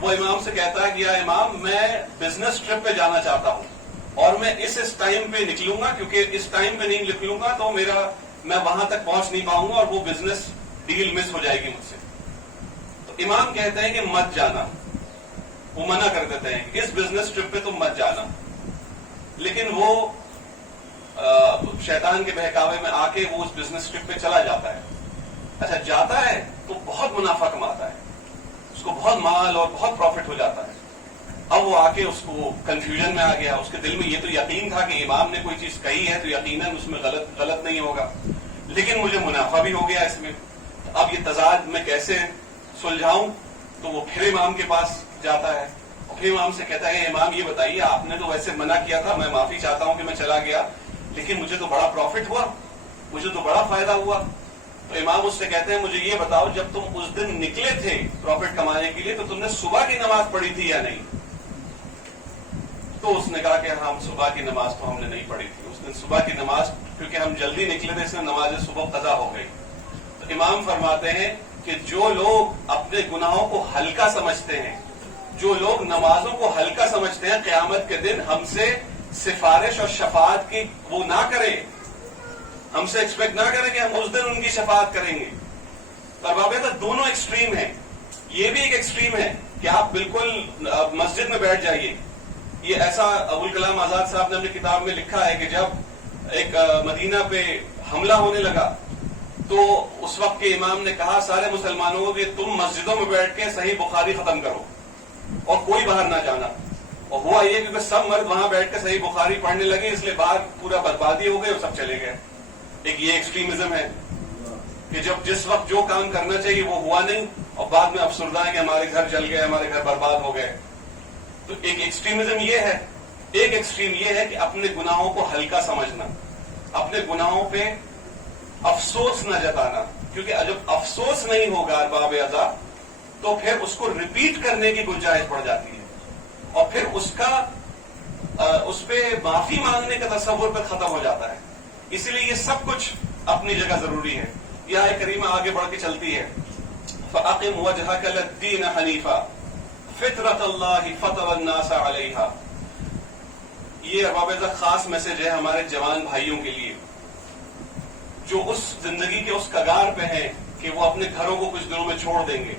وہ امام سے کہتا ہے کہ یا امام میں بزنس ٹرپ پہ جانا چاہتا ہوں اور میں اس ٹائم پہ نکلوں گا، کیونکہ اس ٹائم پہ نہیں نکلوں گا تو میں وہاں تک پہنچ نہیں پاؤں گا اور وہ بزنس ڈیل مس ہو جائے گی مجھ سے. تو امام کہتے ہیں کہ مت جانا. وہ منع کر دیتے ہیں کہ اس بزنس ٹرپ پہ تم مت جانا. لیکن وہ شیطان کے بہکاوے میں آ کے وہ اس بزنس ٹرپ پہ چلا جاتا ہے. اچھا جاتا ہے تو بہت منافع کماتا ہے، اس کو بہت مال اور بہت پروفٹ ہو جاتا ہے. اب وہ آ کے اس کو کنفیوژن میں آ گیا. اس کے دل میں یہ تو یقین تھا کہ امام نے کوئی چیز کہی ہے تو یقیناً اس میں غلط نہیں ہوگا، لیکن مجھے منافع بھی ہو گیا اس میں. اب یہ تضاد میں کیسے سلجھاؤں؟ تو وہ پھر امام کے پاس جاتا ہے اور پھر امام سے کہتا ہے امام یہ بتائیے، آپ نے تو ویسے منع کیا تھا، میں معافی چاہتا ہوں کہ میں چلا گیا، لیکن مجھے تو بڑا پروفٹ ہوا، مجھے تو بڑا فائدہ ہوا. تو امام اس سے کہتے ہیں مجھے یہ بتاؤ جب تم اس دن نکلے تھے پروفٹ کمانے کے لیے تو تم نے صبح کی نماز پڑھی تھی یا نہیں؟ تو اس نے کہا کہ ہم صبح کی نماز تو ہم نے نہیں پڑھی تھی اس دن. صبح کی نماز کیونکہ ہم جلدی نکلے تھے اس میں نماز صبح قضا ہو گئی. تو امام فرماتے ہیں کہ جو لوگ اپنے گناہوں کو ہلکا سمجھتے ہیں، جو لوگ نمازوں کو ہلکا سمجھتے ہیں، قیامت کے دن ہم سے سفارش اور شفاعت کی وہ نہ کریں، ہم سے ایکسپیکٹ نہ کریں کہ ہم اس دن ان کی شفاعت کریں گے. اور بابا دونوں ایکسٹریم ہیں. یہ بھی ایک ایکسٹریم ہے کہ آپ بالکل مسجد میں بیٹھ جائیے. یہ ایسا ابوالکلام آزاد صاحب نے اپنی کتاب میں لکھا ہے کہ جب ایک مدینہ پہ حملہ ہونے لگا تو اس وقت کے امام نے کہا سارے مسلمانوں کو کہ تم مسجدوں میں بیٹھ کے صحیح بخاری ختم کرو اور کوئی باہر نہ جانا. اور ہوا یہ کیونکہ سب مرد وہاں بیٹھ کے صحیح بخاری پڑھنے لگے، اس لیے باہر پورا بربادی ہو گئی اور سب چلے گئے. ایک یہ ایکسٹریمزم ہے کہ جب جس وقت جو کام کرنا چاہیے وہ ہوا نہیں اور بعد میں افسردہ ہے کہ ہمارے گھر جل گئے، ہمارے گھر برباد ہو گئے. تو ایک ایکسٹریمزم یہ ہے. ایک ایکسٹریم یہ ہے کہ اپنے گناہوں کو ہلکا سمجھنا، اپنے گناہوں پہ افسوس نہ جتانا، کیونکہ جب افسوس نہیں ہوگا ارباب اعضاء تو پھر اس کو ریپیٹ کرنے کی گنجائش بڑھ جاتی ہے اور پھر اس پہ معافی مانگنے کا تصور پہ ختم ہو جاتا ہے. اسی لیے یہ سب کچھ اپنی جگہ ضروری ہے. یہ آیت کریمہ آگے بڑھ کے چلتی ہے فَأَقِمْ وَجْهَكَ لِلدِّينِ حَنِيفًا فِطْرَةَ اللَّهِ فَطَرَ النَّاسَ عَلَيْهَا. یہ ارباب اعضاء خاص میسج ہے ہمارے جوان بھائیوں کے لیے جو اس زندگی کے اس کگار پہ ہیں کہ وہ اپنے گھروں کو کچھ دنوں میں چھوڑ دیں گے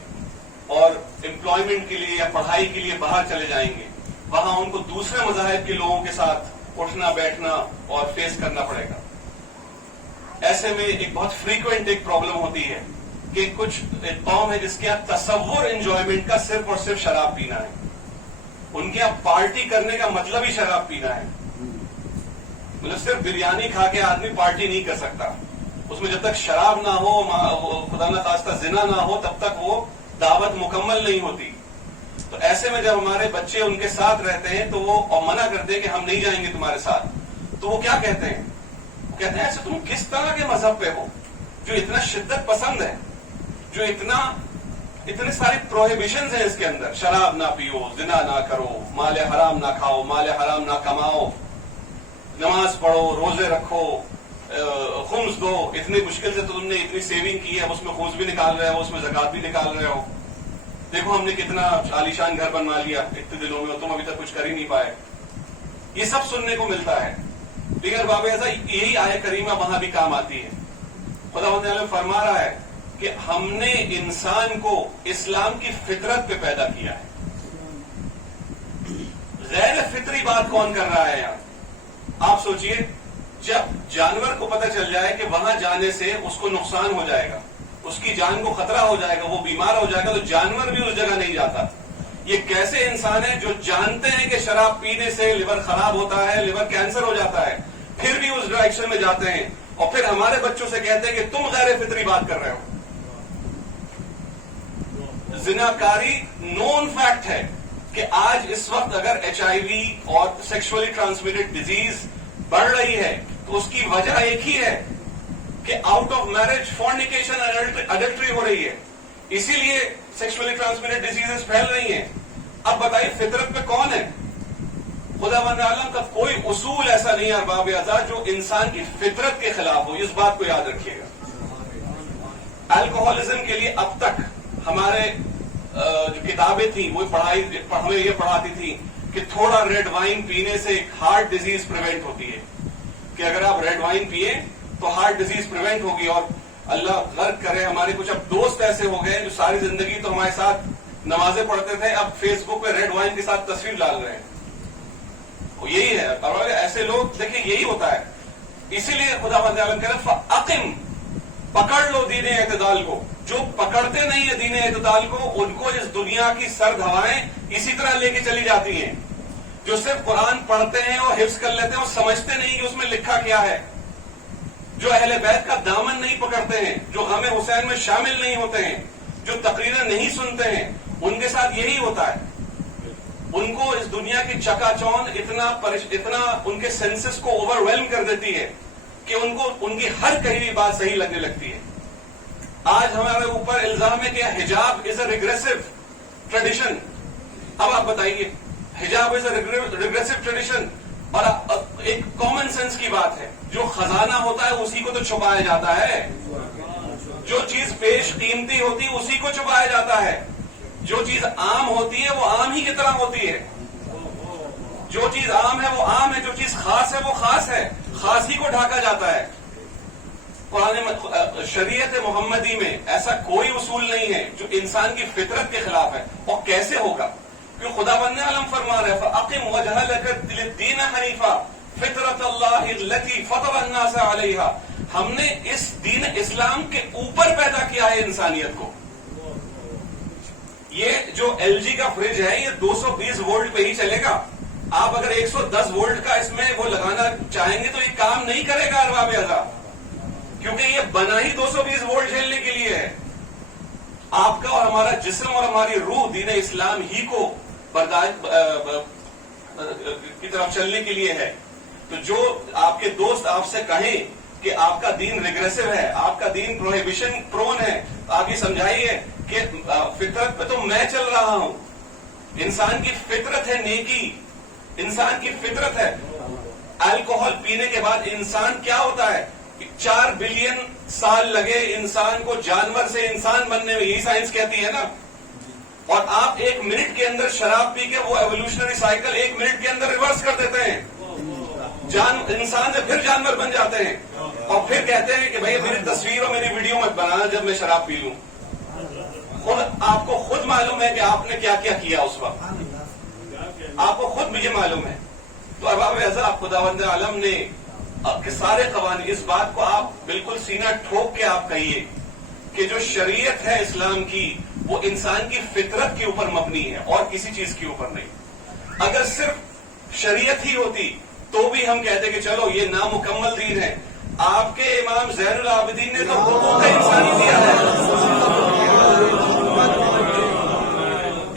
اور امپلائمنٹ کے لیے یا پڑھائی کے لیے باہر چلے جائیں گے. وہاں ان کو دوسرے مذاہب کے لوگوں کے ساتھ اٹھنا بیٹھنا اور فیس کرنا پڑے گا. ایسے میں ایک بہت فریکوینٹ ایک پرابلم ہوتی ہے کہ ایک قوم ہے جس کے یہاں تصور انجوائمنٹ کا صرف اور صرف شراب پینا ہے. ان کے یہاں پارٹی کرنے کا مطلب ہی شراب پینا ہے. مطلب صرف بریانی کھا کے آدمی پارٹی نہیں کر سکتا. اس میں جب تک شراب نہ ہو، خدا نہ خواستہ زنا نہ ہو، تب تک وہ دعوت مکمل نہیں ہوتی. تو ایسے میں جب ہمارے بچے ان کے ساتھ رہتے ہیں تو وہ منع کرتے ہیں کہ ہم نہیں جائیں گے تمہارے ساتھ. تو وہ کیا کہتے ہیں؟ وہ کہتے ہیں ایسے تم کس طرح کے مذہب پہ ہو جو اتنا شدت پسند ہے، جو اتنے ساری پروہیبیشنز ہیں اس کے اندر. شراب نہ پیو، زنا نہ کرو، مال حرام نہ کھاؤ، مال حرام نہ کماؤ، نماز پڑھو، روزے رکھو، خمس دو. اتنی مشکل سے تو تم نے اتنی سیونگ کی ہے، اس میں خمس بھی نکال رہے ہو، اس میں زکات بھی نکال رہے ہو. دیکھو ہم نے کتنا عالیشان گھر بنوا لیا اتنے دنوں میں اور تم ابھی تک کچھ کر ہی نہیں پائے. یہ سب سننے کو ملتا ہے. دیگر باب اعضاء یہی آیت کریمہ وہاں بھی کام آتی ہے. خداوند عالم فرما رہا ہے کہ ہم نے انسان کو اسلام کی فطرت پہ پیدا کیا ہے. غیر فطری بات کون کر رہا ہے یہاں؟ آپ سوچئے جب جانور کو پتہ چل جائے کہ وہاں جانے سے اس کو نقصان ہو جائے گا اس کی جان کو خطرہ ہو جائے گا, وہ بیمار ہو جائے گا, تو جانور بھی اس جگہ نہیں جاتا. یہ کیسے انسان ہیں جو جانتے ہیں کہ شراب پینے سے لیور خراب ہوتا ہے, لیور کینسر ہو جاتا ہے, پھر بھی اس ڈائریکشن میں جاتے ہیں, اور پھر ہمارے بچوں سے کہتے ہیں کہ تم غیر فطری بات کر رہے ہو. زناکاری نون فیکٹ ہے کہ آج اس وقت اگر HIV اور سیکشولی ٹرانسمیٹڈ ڈیزیز بڑھ رہی ہے تو اس کی وجہ ایک ہی ہے کہ آؤٹ آف میرج فورنیکیشن اڈلٹری ہو رہی ہے, اسی لیے سیکشولی ٹرانسمیٹڈ ڈیزیز پھیل رہی ہیں. اب بتائیے فطرت پہ کون ہے؟ خداوند عالم کا کوئی اصول ایسا نہیں ہے ارباب اعزاز جو انسان کی فطرت کے خلاف ہو, اس بات کو یاد رکھیے گا. الکوہولزم کے لیے اب تک ہمارے جو کتابیں تھیں وہ ہمیں یہ پڑھاتی تھی کہ تھوڑا ریڈ وائن پینے سے ہارٹ ڈیزیز پریونٹ ہوتی ہے, کہ اگر آپ ریڈ وائن پیئے تو ہارٹ ڈیزیز پریونٹ ہوگی. اور اللہ غرق کرے, ہمارے کچھ اب دوست ایسے ہو گئے جو ساری زندگی تو ہمارے ساتھ نمازیں پڑھتے تھے, اب فیس بک پہ ریڈ وائن کے ساتھ تصویر ڈال رہے ہیں. یہی ہے ایسے لوگ, دیکھیں یہی ہوتا ہے. اسی لیے خداوند عالم کہہ رہے فَأَقِمْ, پکڑ لو دین اعتدال کو. جو پکڑتے نہیں ہیں دین اعتدال کو, ان کو اس دنیا کی سرد ہوائیں اسی طرح لے کے چلی جاتی ہیں. جو صرف قرآن پڑھتے ہیں اور حفظ کر لیتے ہیں, وہ سمجھتے نہیں کہ اس میں لکھا کیا ہے. جو اہل بیت کا دامن نہیں پکڑتے ہیں, جو غم حسین میں شامل نہیں ہوتے ہیں, جو تقریریں نہیں سنتے ہیں, ان کے ساتھ یہی ہوتا ہے. ان کو اس دنیا کی چکا چوند اتنا ان کے سینسز کو اوور ویلم کر دیتی ہے کہ ان کو ان کی ہر کہی ہوئی بات صحیح لگنے لگتی ہے. آج ہمارے اوپر الزام ہے کہ حجاب از اے ریگریسو ٹریڈیشن. اب آپ بتائیے, حجاب از اے ریگریسو ٹریڈیشن, اور ایک کامن سینس کی بات ہے, جو خزانہ ہوتا ہے اسی کو تو چھپایا جاتا ہے. جو چیز پیش قیمتی ہوتی ہے اسی کو چھپایا جاتا ہے. جو چیز عام ہوتی ہے وہ عام ہی کی طرح ہوتی ہے. جو چیز عام ہے وہ عام ہے, جو چیز خاص ہے وہ خاص ہے, خاص ہی کو ڈھانکا جاتا ہے. شریعت محمدی میں ایسا کوئی اصول نہیں ہے جو انسان کی فطرت کے خلاف ہے. اور کیسے ہوگا؟ کیونکہ خداوند عالم فرما رہے فَأَقِمْ وَجْهَكَ لِلدِّينِ حَنِيفًا فِطْرَتَ اللَّهِ الَّتِي فَطَرَ النَّاسَ عَلَيْهَا. ہم نے اس دین اسلام کے اوپر پیدا کیا ہے انسانیت کو. یہ جو LG کا فریج ہے یہ 220 وولٹ پہ ہی چلے گا. آپ اگر 110 وولٹ کا اس میں وہ لگانا چاہیں گے تو یہ کام نہیں کرے گا ارباب اعزاز, کیونکہ یہ بنا ہی 220 وولٹ جھیلنے کے لیے ہے. آپ کا اور ہمارا جسم اور ہماری روح دین اسلام ہی کو برداشت کی طرف چلنے کے لیے ہے. تو جو آپ کے دوست آپ سے کہیں کہ آپ کا دین ریگریسو ہے, آپ کا دین پروہیبیشن پرون ہے, آپ یہ سمجھائیے کہ فطرت پہ تو میں چل رہا ہوں. انسان کی فطرت ہے نیکی, انسان کی فطرت ہے. الکوہل پینے کے بعد انسان کیا ہوتا ہے؟ 4 بلین سال لگے انسان کو جانور سے انسان بننے میں, یہی سائنس کہتی ہے نا. اور آپ 1 منٹ کے اندر شراب پی کے وہ ایوولوشنری سائیکل 1 منٹ کے اندر ریورس کر دیتے ہیں. انسان سے پھر جانور بن جاتے ہیں, اور پھر کہتے ہیں کہ بھائی میری تصویر اور میری ویڈیو مت بنانا جب میں شراب پی لوں. آپ کو خود معلوم ہے کہ آپ نے کیا کیا کیا اس وقت, آپ کو خود مجھے معلوم ہے. تو ارباب اعزاز, خداوند عالم نے کہ سارے قوانین, اس بات کو آپ بالکل سینہ ٹھوک کے آپ کہیے کہ جو شریعت ہے اسلام کی وہ انسان کی فطرت کے اوپر مبنی ہے اور کسی چیز کے اوپر نہیں. اگر صرف شریعت ہی ہوتی تو بھی ہم کہتے کہ چلو یہ نامکمل دین ہے. آپ کے امام زین العابدین نے تو حقوق انسانی دیا ہے.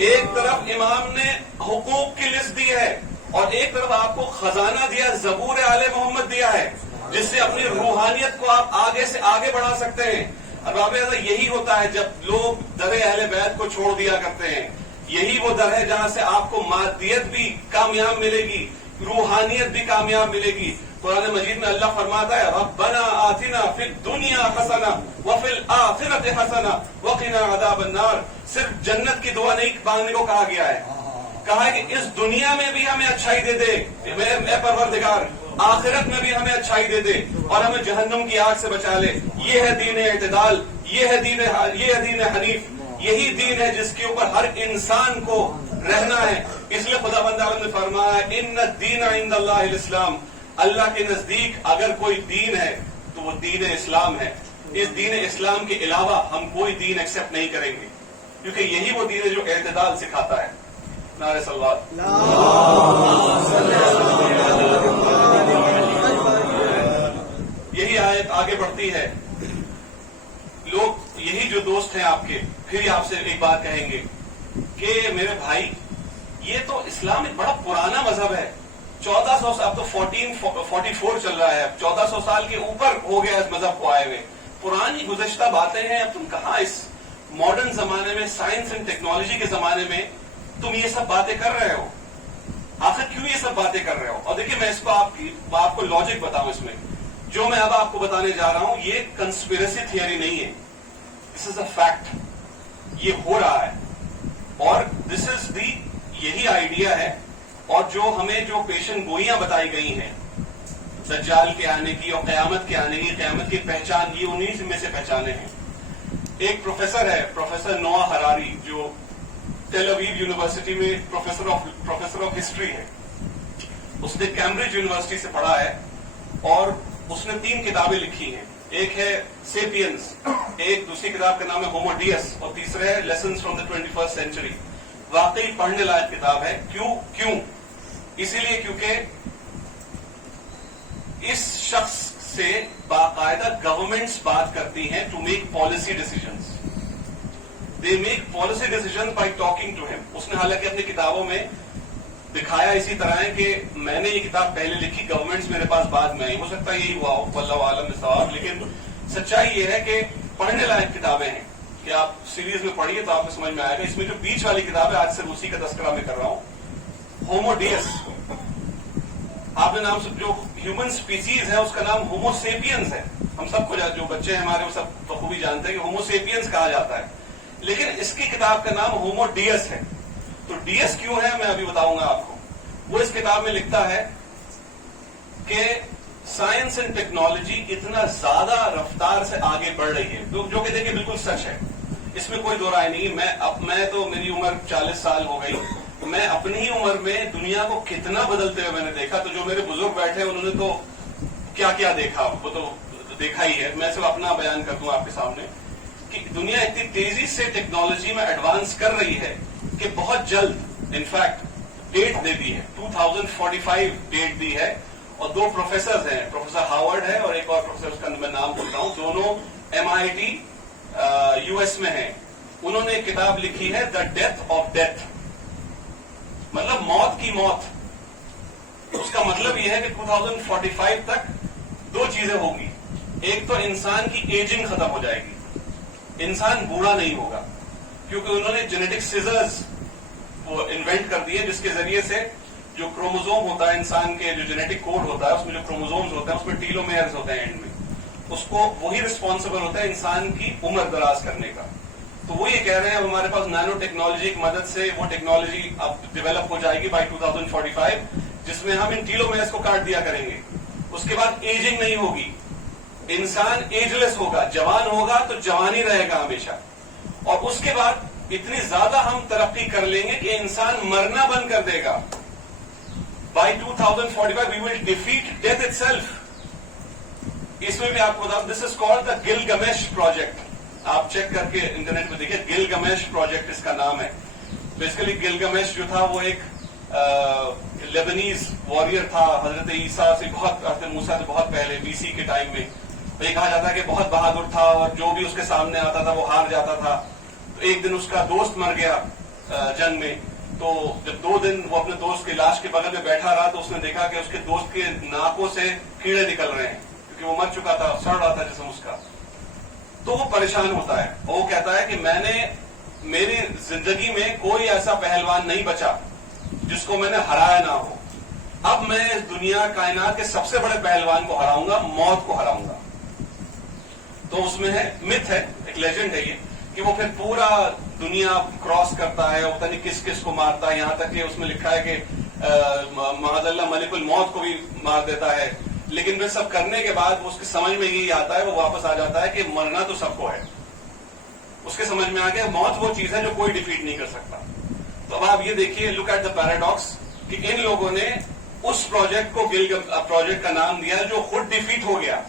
ایک طرف امام نے حقوق کی لسٹ دی ہے اور ایک طرف آپ کو خزانہ دیا, زبور آل محمد دیا ہے, جس سے اپنی روحانیت کو آپ آگے سے آگے بڑھا سکتے ہیں. ارباب یہی ہوتا ہے جب لوگ در اہل بیت کو چھوڑ دیا کرتے ہیں. یہی وہ در ہے جہاں سے آپ کو مادیت بھی کامیاب ملے گی, روحانیت بھی کامیاب ملے گی. قرآن مجید میں اللہ فرماتا ہے ربنا آتنا فی الدنیا حسنہ وفی الآخرۃ حسنہ وقنا عذاب النار. صرف جنت کی دعا نہیں مانگنے کو کہا گیا ہے, کہا ہے کہ اس دنیا میں بھی ہمیں اچھائی دے دے اے پروردگار, آخرت میں بھی ہمیں اچھائی دے دے اور ہمیں جہنم کی آگ سے بچا لے. یہ ہے دین اعتدال, یہ ہے دین حنیف, یہی دین ہے جس کے اوپر ہر انسان کو رہنا ہے. اس لیے خداوند عالم نے فرمایا ان الدین عند اللہ الاسلام, اللہ کے نزدیک اگر کوئی دین ہے تو وہ دین اسلام ہے. اس دین اسلام کے علاوہ ہم کوئی دین ایکسپٹ نہیں کریں گے، کیونکہ یہی وہ دین ہے جو اعتدال سکھاتا ہے. نعرہ صلوات. یہی آیت آگے بڑھتی ہے. لوگ یہی جو دوست ہیں آپ کے پھر ہی آپ سے ایک بات کہیں گے کہ میرے بھائی یہ تو اسلام ایک بڑا پرانا مذہب ہے، 1400 اب تو 1444 چل رہا ہے، اب 1400 سال کے اوپر ہو گیا اس مذہب کو آئے ہوئے، پرانی گزشتہ باتیں ہیں. اب تم کہاں اس ماڈرن زمانے میں، سائنس اینڈ ٹیکنالوجی کے زمانے میں تم یہ سب باتیں کر رہے ہو؟ آخر کیوں یہ سب باتیں کر رہے ہو؟ اور دیکھیے میں اس کو آپ کو لاجک بتاؤں. اس میں جو میں اب آپ کو بتانے جا رہا ہوں یہ کنسپیریسی تھیوری نہیں ہے، دس از اے فیکٹ. یہ ہو رہا ہے اور دس از دی یہی آئیڈیا ہے. اور جو ہمیں جو پیشن گوئیاں بتائی گئی ہیں دجال کے آنے کی اور قیامت کے آنے کی، قیامت کی پہچان، یہ انہی میں سے پہچانے ہیں. ایک پروفیسر ہے، پروفیسر نوآ ہراری، جو ٹیل اویو یونیورسٹی میں پروفیسر آف ہسٹری ہے. اس نے کیمبرج یونیورسٹی سے پڑھا ہے اور اس نے 3 کتابیں لکھی ہیں. ایک ہے سیپینز، ایک دوسری کتاب کا نام ہے ہومو ڈیس، اور تیسرے ہے lessons from the 21st century. واقعی پڑھنے لائق کتاب ہے. کیوں؟ اسی لیے کیونکہ اس شخص سے باقاعدہ گورنمنٹس بات کرتی ہیں to make policy decisions. They make policy decision by talking to ہم. اس نے حالانکہ اپنی کتابوں میں دکھایا اسی طرح ہے کہ میں نے یہ کتاب پہلے لکھی، گورنمنٹس میرے پاس بعد میں آئی. ہو سکتا ہے یہی ہوا ہو، واللہ عالم بالصواب. لیکن سچائی یہ ہے کہ پڑھنے لائق کتابیں ہیں کہ آپ سیریز میں پڑھیے تو آپ کو سمجھ میں آئے گا. اس میں جو بیچ والی کتاب ہے، آج سے اسی کا تذکرہ میں کر رہا ہوں، ہومو ڈیس. آپ نے نام جو ہیومن سپیسیز ہے اس کا نام ہومو سیپینز ہے. ہم سب کو جو بچے ہیں ہمارے وہ سب بخوبی جانتے ہیں کہ ہومو سیپینز کہا جاتا ہے، لیکن اس کی کتاب کا نام ہومو ڈیس ہے. تو ڈیس کیوں ہے میں ابھی بتاؤں گا آپ کو. وہ اس کتاب میں لکھتا ہے کہ سائنس اینڈ ٹیکنالوجی اتنا زیادہ رفتار سے آگے بڑھ رہی ہے، جو کہ دیکھیں بالکل سچ ہے، اس میں کوئی دو رائے نہیں. میں تو میری عمر 40 سال ہو گئی، میں اپنی ہی عمر میں دنیا کو کتنا بدلتے ہوئے میں نے دیکھا. تو جو میرے بزرگ بیٹھے انہوں نے تو کیا کیا دیکھا وہ تو دیکھا ہی ہے. میں صرف اپنا بیان کر دوں آپ کے سامنے کہ دنیا اتنی تیزی سے ٹیکنالوجی میں ایڈوانس کر رہی ہے کہ بہت جلد، انفیکٹ ڈیٹ دے دی ہے، 2045 ڈیٹ دی ہے. اور 2 پروفیسرز ہیں، پروفیسر ہاورڈ ہے اور ایک اور پروفیسر اس کا میں نام بھول رہا ہوں، دونوں MIT US میں ہیں. انہوں نے ایک کتاب لکھی ہے دا ڈیتھ آف ڈیتھ، مطلب موت کی موت. اس کا مطلب یہ ہے کہ 2045 تک 2 چیزیں ہوں گی. ایک تو انسان کی ایجنگ ختم ہو جائے گی، انسان بوڑھا نہیں ہوگا، کیونکہ انہوں نے جینیٹک سیزرز وہ انوینٹ کر دیے جس کے ذریعے سے جو کروموزوم ہوتا ہے انسان کے، جو جینیٹک کوڈ ہوتا ہے اس میں جو کروموزومز ہوتے ہیں اس میں ٹیلومیئرز ہوتے ہیں اینڈ میں، اس کو وہی ریسپانسبل ہوتا ہے انسان کی عمر دراز کرنے کا. تو وہ یہ کہہ رہے ہیں اب ہمارے پاس نینو ٹیکنالوجی کی مدد سے وہ ٹیکنالوجی اب ڈیولپ ہو جائے گی بائی 2045، جس میں ہم ان ٹیلومیئرز کو کاٹ دیا کریں گے. اس کے بعد ایجنگ نہیں ہوگی، انسان ایجلیس ہوگا، جوان ہوگا تو جوان ہی رہے گا ہمیشہ. اور اس کے بعد اتنی زیادہ ہم ترقی کر لیں گے کہ انسان مرنا بند کر دے گا. By 2045 we will defeat death itself. اس میں بھی آپ کو بتا this is called the Gilgamesh project. آپ چیک کر کے انٹرنیٹ پہ دیکھیں، گلگمیش پروجیکٹ اس کا نام ہے. بیسیکلی گلگمیش جو تھا وہ ایک لیبنیز وارئر تھا، حضرت عیسیٰ سے بہت، حضرت موسیٰ سے بہت پہلے BC کے ٹائم میں. یہ کہا جاتا ہے کہ بہت بہادر تھا اور جو بھی اس کے سامنے آتا تھا وہ ہار جاتا تھا. تو ایک دن اس کا دوست مر گیا جنگ میں. تو جب 2 دن وہ اپنے دوست کی لاش کے بغل میں بیٹھا رہا تو اس نے دیکھا کہ اس کے دوست کے ناکوں سے کیڑے نکل رہے ہیں کیونکہ وہ مر چکا تھا، سڑ رہا تھا جسم اس کا. تو وہ پریشان ہوتا ہے اور وہ کہتا ہے کہ میں نے میری زندگی میں کوئی ایسا پہلوان نہیں بچا جس کو میں نے ہرایا نہ ہو. اب میں اس دنیا کائنات کے سب سے بڑے پہلوان کو ہراؤں گا، موت کو ہراؤں گا. تو اس میں ہے مت ہے، ایک لیجنڈ ہے یہ کہ وہ پھر پورا دنیا کراس کرتا ہے، پتہ نہیں کس کس کو مارتا ہے، یہاں تک کہ اس میں لکھا ہے کہ معاذ اللہ ملک الموت کو بھی مار دیتا ہے. لیکن پھر سب کرنے کے بعد اس کی سمجھ میں یہی آتا ہے، وہ واپس آ جاتا ہے کہ مرنا تو سب کو ہے. اس کے سمجھ میں آ گیا موت وہ چیز ہے جو کوئی ڈیفیٹ نہیں کر سکتا. تو اب آپ یہ دیکھیے، لک ایٹ دا پیراڈاکس، کہ ان لوگوں نے اس پروجیکٹ کو پروجیکٹ کا نام دیا جو خود ڈیفیٹ ہو گیا،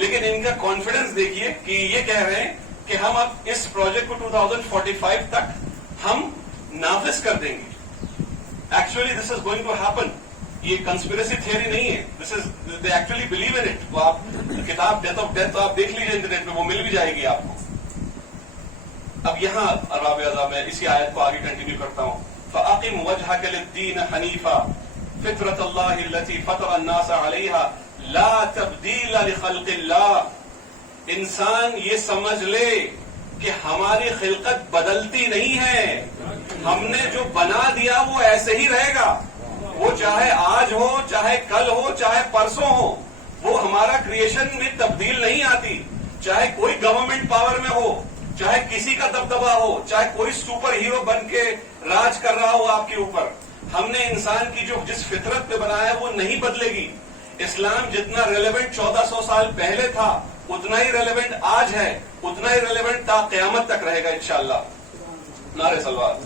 لیکن ان کا کانفیڈنس دیکھیے کہ یہ کہہ رہے ہیں کہ ہم اب اس پروجیکٹ کو 2045 تک ہم نافذ کر دیں گے. Actually this is going to happen. یہ کنسپیریسی تھیوری نہیں ہے, this is they actually believe in it. وہ آپ کتاب ڈیتھ آف ڈیتھ آپ دیکھ لیجیے انٹرنیٹ پہ, وہ مل بھی جائے گی آپ کو. اب یہاں ارباب اعضاء میں اسی آیت کو آگے کنٹینیو کرتا ہوں. فَأَقِمْ وَجْهَكَ لِلدِّينِ حَنِيفًا فِطْرَةَ اللَّهِ الَّتِي فَطَرَ النَّاسَ عَلَيْهَا لَا تَبْدِيلَ لِخَلْقِ اللَّهِ. انسان یہ سمجھ لے کہ ہماری خلقت بدلتی نہیں ہے, ہم نے جو بنا دیا وہ ایسے ہی رہے گا. وہ چاہے آج ہو, چاہے کل ہو, چاہے پرسوں ہو, وہ ہمارا کریشن میں تبدیل نہیں آتی. چاہے کوئی گورنمنٹ پاور میں ہو, چاہے کسی کا دبدبا ہو, چاہے کوئی سپر ہیرو بن کے راج کر رہا ہو آپ کے اوپر, ہم نے انسان کی جو جس فطرت پہ بنایا ہے وہ نہیں بدلے گی. اسلام جتنا ریلیونٹ 1400 سال پہلے تھا اتنا ہی ریلیونٹ آج ہے, اتنا ہی ریلیونٹ تا قیامت تک رہے گا انشاءاللہ. نعرہ صلوات.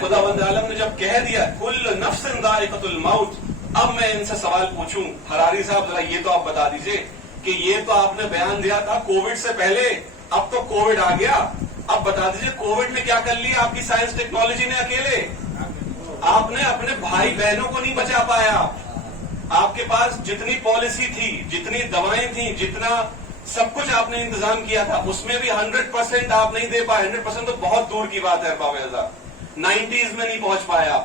خدا بند عالم نے جب کہہ دیا کل نفس ذائقۃ الموت, اب میں ان سے سوال پوچھوں. حراری صاحب ذرا یہ تو آپ بتا دیجئے کہ یہ تو آپ نے بیان دیا تھا کووڈ سے پہلے, اب تو کووڈ آ گیا, اب بتا دیجئے کووڈ نے کیا کر لیا آپ کی سائنس ٹیکنالوجی نے اکیلے؟ آپ نے اپنے بھائی بہنوں کو نہیں بچا پایا. آپ کے پاس جتنی پالیسی تھی, جتنی دوائیں تھیں, جتنا سب کچھ آپ نے انتظام کیا تھا, اس میں بھی 100% آپ نہیں دے پائے. 100% تو بہت دور کی بات ہے ارباب اعضاء, 90s میں نہیں پہنچ پائے آپ.